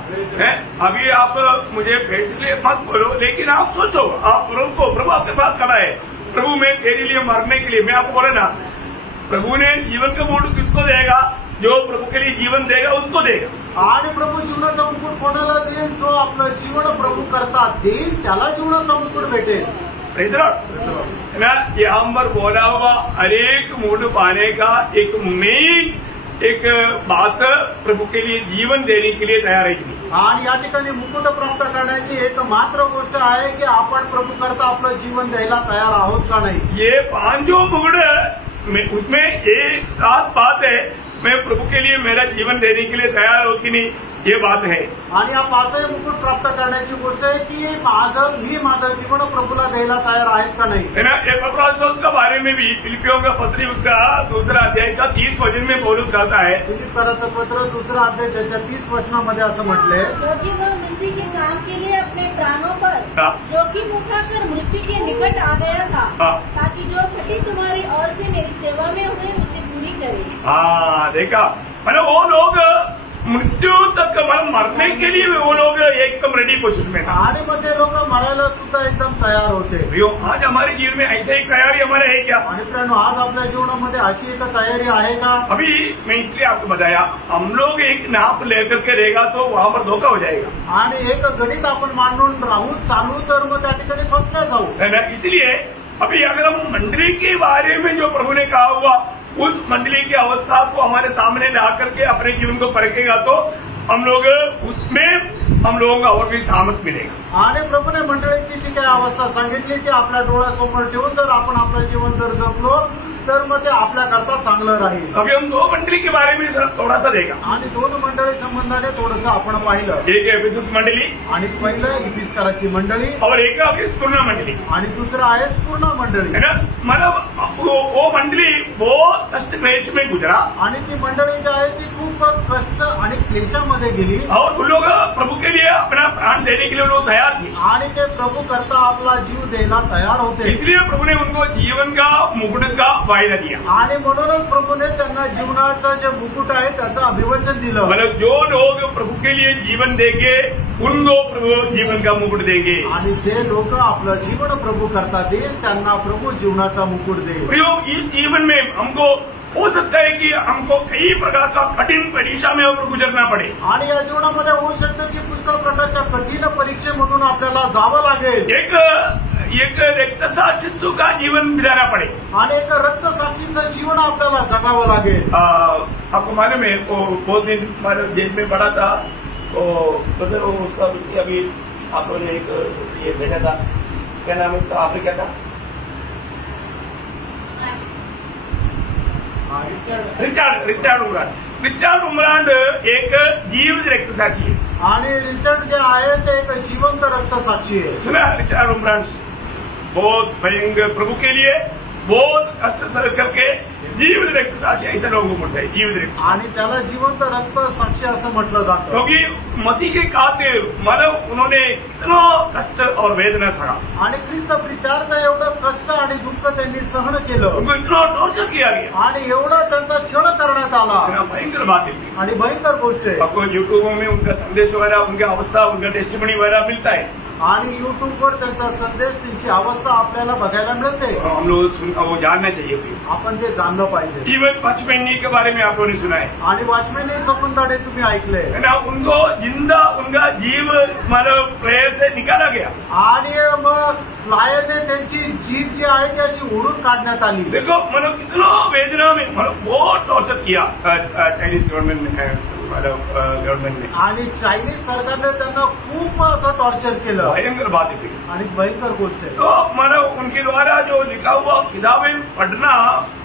अभी आप मुझे फैसले मत बोलो, लेकिन आप सोचो, आप प्रभु आपके पास खड़ा है, प्रभु मैं तेरे लिए मरने के लिए, मैं आपको बोले ना, प्रभु ने जीवन का मुकुट किसको देगा? जो प्रभु के लिए जीवन देगा उसको देगा। आणि प्रभु जीवनाचा मुकुट कोणाला देईल? जो आपलं जीवन प्रभु करता देईल त्याला जीवनाचा मुकुट भेटेल। ना यहाँ पर बोला हुआ हर एक मुकुट पाने का एक मेन एक बात प्रभु के लिए जीवन देने के लिए तैयार है कि नहीं? आणि या ठिकाणी मुकुट प्राप्त करण्याची एक मात्र गोष्ट आहे की आपण प्रभु करता आपलं जीवन द्यायला तयार आहोत का नाही। ये 5 जो मुकुट उसमें एक खास बात है, मैं प्रभु के लिए मेरा जीवन देने के लिए तैयार हो कि नहीं, ये बात है। आणि या 5 मुकुट प्राप्त करण्याची गोष्ट आहे की मी माझं जीवन प्रभूला द्यायला तयार आहेत का नाही। है ना। एक अपराध का बारे में भी फिलिपियों का पत्री उसका 2 अध्याय का 30 वचन में पौलुस कहता है, फिलिप्पियों पत्र 2 अध्याय त्याच्या 30 वचनामध्ये असं म्हटलंय, क्योंकि वह मसीह के काम के लिए अपने प्राणों पर जोखिम उठाकर मृत्यु के निकट आ गया था, ताकि जो घटी तुम्हारी ओर से मेरी सेवा में हुए उसे पूरी करे। देखा, मतलब वो लोग मृत्यू तक मरने के लिए वो लोग एकदम रेडी पोजिशन में था। आणि मग ते लोक मरायला सुद्धा एकदम तयार होते। आज हमारे जीवन में ऐसे एक तैयारी हमारे है क्या? आणि आज आपल्या जीवनामध्ये अशी एक तयारी आहे का? अभी मैं इसलिए आपको बताया, हम लोग एक नाप लेकर के रहेगा तो वहाँ पर धोखा हो जाएगा। आणि एक गणित आपण मांडून राहू चालू तर मग त्या ठिकाणी फसल्या जाऊ, है ना। इसलिए अभी अगर हम मंडली के बारे में जो प्रभु ने कहा हुआ उस मंडली की अवस्था को हमारे सामने ला करके अपने जीवन को परखेगा तो हम लोग उसमें हम लोगों का और भी सामर्थ मिलेगा। आणि प्रभूने मंडळीची जी काही अवस्था सांगितली ती आपल्या डोळ्यासमोर ठेवून जर आपण आपलं जीवन जर जगलो तर मग ते आपल्याकरता चांगलं राहील. अभी हम 2 मंडली के बारे में थोड़ा सा देखा. आणि 2 मंडळी संबंधाने थोडंसं आपण पाहिलं. एक एफिसस मंडली आणि पहिलं इफिसकाराची मंडळी और एक अभी स्पूर्ण मंडली आणि दुसरं आहे स्पूर्ण मंडळी. है ना. मतलब वो मंडली बहुत कष्ट क्लेश में गुजरा आणि ती मंडळी जी आहे ती खूप कष्ट आणि क्लेशामध्ये गेली और उन लोग प्रभु के लिए अपना प्राण देने के लिए लोग तैयार थे. आणि ते प्रभु करता आपला जीव द्यायला तयार होते. इसलिए प्रभु ने उनको जीवन का मुकुट का वायदा दिया. आणि म्हणूनच प्रभूने त्यांना जीवनाचं जे मुकुट आहे त्याचं अभिवचन दिलं. मतलब जो लोग प्रभु के लिए जीवन देंगे उनको प्रभु जीवन का मुकुट देंगे. आणि जे लोक आपलं जीवन प्रभू करता देईल त्यांना प्रभू जीवनाचा मुकुट देईल. प्रयोग इस जीवन में हमको हो सकता है कि हमको कई प्रकार का कठिन परीक्षा में होकर गुजरना पड़े. आणि या जीवनामध्ये होऊ शकतं की पुष्कळ प्रकारच्या कठीण परीक्षेमधून आपल्याला जावं लागेल. एक रक्तसाक्षित्व का जीवन बिताना पड़े. आणि एक रक्तसाक्षीचं जीवन आपल्याला जगावं लागेल. आपको मालूम है वो बहुत दिन हमारे जेल में पड़ा था तो सर वो उसका अभी आप लोगों ने एक ये भेजा था, क्या नाम है उसका, आपने क्या था, रिचार्ड उमरांड एक जीवित रक्तसाक्षी है. आणि रिचर्ड जे आहे ते एक जिवंत रक्तसाक्षी आहे. सुना रिचार्ड उमरांड बहुत भयंकर प्रभु के लिए बहुत कष्ट सह करके जीवित रक्तसाक्षी ऐसे लोगों को बोलते हैं. जीवित रक्त आणि त्याला जिवंत रक्तसाक्षी असं म्हटलं जातं. क्योंकि मसीह के खातिर मतलब उन्होंने कितना कष्ट और वेदना सहा. आणि ख्रिस्त प्रित्यार्थ एवढं कष्ट आणि दुःख त्यांनी सहन केलं. उनको इतना टॉर्चर किया गया आणि एवढा त्यांचा छळ करण्यात आला. इतना भयंकर बात है. आणि भयंकर गोष्ट आहे. आपको यूट्यूब में उनका संदेश वगैरह, उनकी अवस्था, उनका टेस्टिमनी वगैरह मिलता है. आणि युट्यूबवर त्यांचा संदेश, त्यांची अवस्था आपल्याला बघायला मिळते. हम लोग वो जानना चाहिए. आपण ते जाणलं पाहिजे. इवन वॉचमैन के बारे में आप लोगों ने सुना है. आणि वॉचमॅन संबंधाने तुम्ही ऐकले ना. उनको जिंदा उनका जीव मतलब प्रेयर से निकाला गया. आणि मग लायरने त्यांची जीभ जी आहे ती अशी ओढून काढण्यात आली. देखो मतलब कितना वेदना में मतलब बहुत टॉर्चर किया चाइनीज गवर्नमेंट ने, गवर्नमेंट ने. आणि चायनीज सरकारने त्यांना खूप असं टॉर्चर केलं. भयंकर बात है. आणि भयंकर गोष्ट आहे. तो मतलब उनके द्वारा जो लिखा हुआ किताबें पढ़ना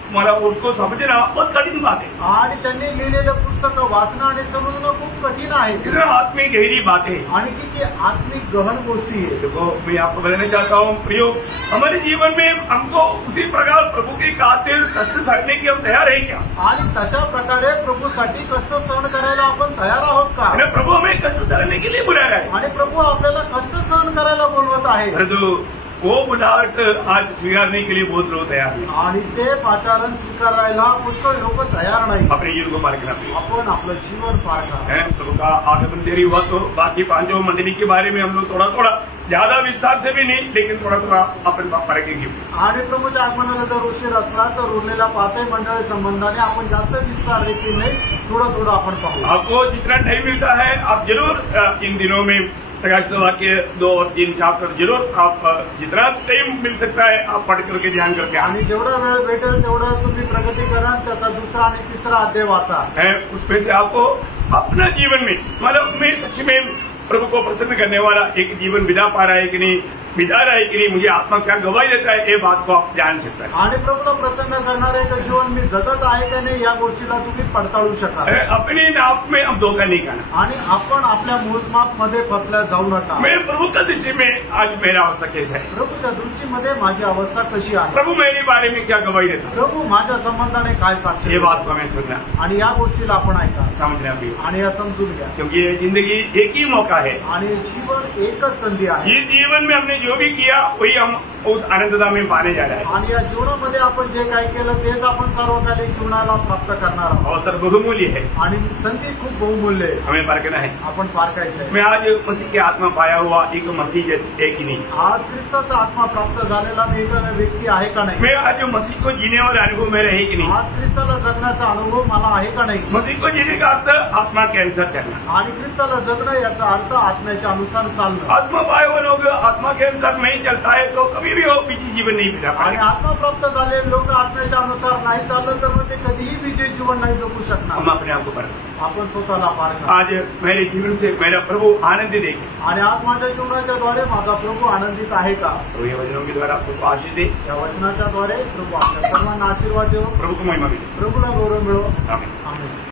मतलब उसको समझना बहुत कठिन बात है. आणि त्यांनी लिहिलेलं पुस्तक वाचणं आणि समजणं खूप कठीण आहे. इतना आत्मिक गहरी बात है. आणि किती आत्मिक गहन गोष्टी आहे. देखो मैं आपको बताना चाहता हूँ प्रियो, हमारे जीवन में हमको उसी प्रकार प्रभु की खातिर कष्ट सहने की हम तैयार है क्या. आणि तशा प्रकारे प्रभूसाठी कष्ट सहन करायला आपण तयार आहोत का. प्रभु हमें कष्ट सहने के लिए बुला रहा है. आणि प्रभू आपल्याला कष्ट सहन करायला बोलवत आहे. परंतु वो बुलाहट आज स्वीकारने के लिए बहुत लोग तैयार हैं. आणि ते पाचारण स्वीकारायला पुष्कळ लोक तयार नाही. अपने जीवन को पार करना चाहिए. आपण आपलं जीवन पार करा. प्रभु का आगमन देरी हुआ तो बाकी 5 मंडली के बारे में हम लोग थोड़ा थोड़ा, ज्यादा विस्तार से भी नहीं, लेकिन थोड़ा थोड़ा अपन परखेंगे. आणि प्रभूच्या आगमनाला जर उशीर असला तर उरलेल्या 5 मंडळी संबंधाने आपण जास्त विस्तार देखील नाही, थोडं आपण पाहू. आपको जितना टाइम मिलता है आप जरूर इन दिनों में प्रकाशित वाक्य 2 और 3 चैप्टर जरूर आप जितना टाइम मिल सकता है आप पढ़ करके ध्यान करके. आणि जेवढा वेळ भेटेल तेवढं तुम्ही प्रगती करा. त्याचा 2रा आणि 3रा अध्याय वाचा. उसमें से आपको अपना जीवन में मतलब मैं सच में प्रभु को प्रसन्न करने वाला एक जीवन बिता पा रहा है कि नहीं, बिता रहा है कि नहीं, मुझे आत्मा क्या गवाही देता है, ये बात को आप जान सकता है. आणि प्रभूला प्रसन्न करणारे एक जीवन मी जगत आहे का नाही या गोष्टीला तुम्ही पडताळू शकाल. अपने आप में हम धोखा नहीं करना. आणि आपण आपल्या मोजमाप मध्ये फसल्या जाऊ नका. मैं प्रभु का दृष्टि में आज मेरा अवस्था कैसा है, प्रभूच्या दृष्टीमध्ये माझी अवस्था कशी आहे, प्रभु मेरे बारे में क्या गवाही देता, प्रभू माझ्या संबंधाने काय साक्ष, ये बात को हमें सुनना आणि या गोष्टीला आपण ऐका, समझना भी. आणि या समजून घ्या. क्योंकि ये जिंदगी एक ही मौका है आणि जीवन एकच संधी आहे. ये जीवन में हमने जो भी किया वही हम उस आनंदता में पाने जा रहे हैं. आणि या जीवनामध्ये आपण जे काय केलं तेच आपण सर्वकालिक जीवनाला प्राप्त करणार आहोत. अवसर बहुमूल्य है. आणि संधी खूप बहुमूल्य आहे. हमें पारखना है. आपण पारखायचं आहे. मैं आज मसीह की आत्मा पाया हुआ एक मसीह एक ही नहीं, आज ख्रिस्ताचा आत्मा प्राप्त झालेला मी एक व्यक्ती आहे का नाही. मैं आज मसीह को जीने वाला अनुभव मेरा है कि नहीं. आज ख्रिस्ताला जगण्याचा अनुभव मला आहे का नाही. मसीह को जीने का अर्थ आत्मा के अनुसार चलना. आणि ख्रिस्ताला जगणं याचा अर्थ आत्म्याच्या अनुसार चालणं. आत्मा पाए हुए लोग आत्मा के अनुसार नहीं चलता है तो कभी भी वो विजयी जीवन नहीं बिता आणि पाएगा। आत्मा प्राप्त झाले लोक आत्म्याच्या अनुसार नाही चाललं तर मग ते कधीही विजय जीवन नाही जगू हम शकणार. अपने आप को परखा। आपण स्वतःला पारखा. आज मेरे जीवन से मेरा प्रभु आनंदित है। आणि आज माझ्या जीवनाच्या द्वारे माझा प्रभू आनंदित आहे का? प्रभु ये वचनों के द्वारा आपको आशीष दे, या वचनाच्या द्वारे प्रभू आपल्या सर्वांना आशीर्वाद देव, प्रभु को महिमा मिले। प्रभूला गौरव मिळो. आमीन। आमेन.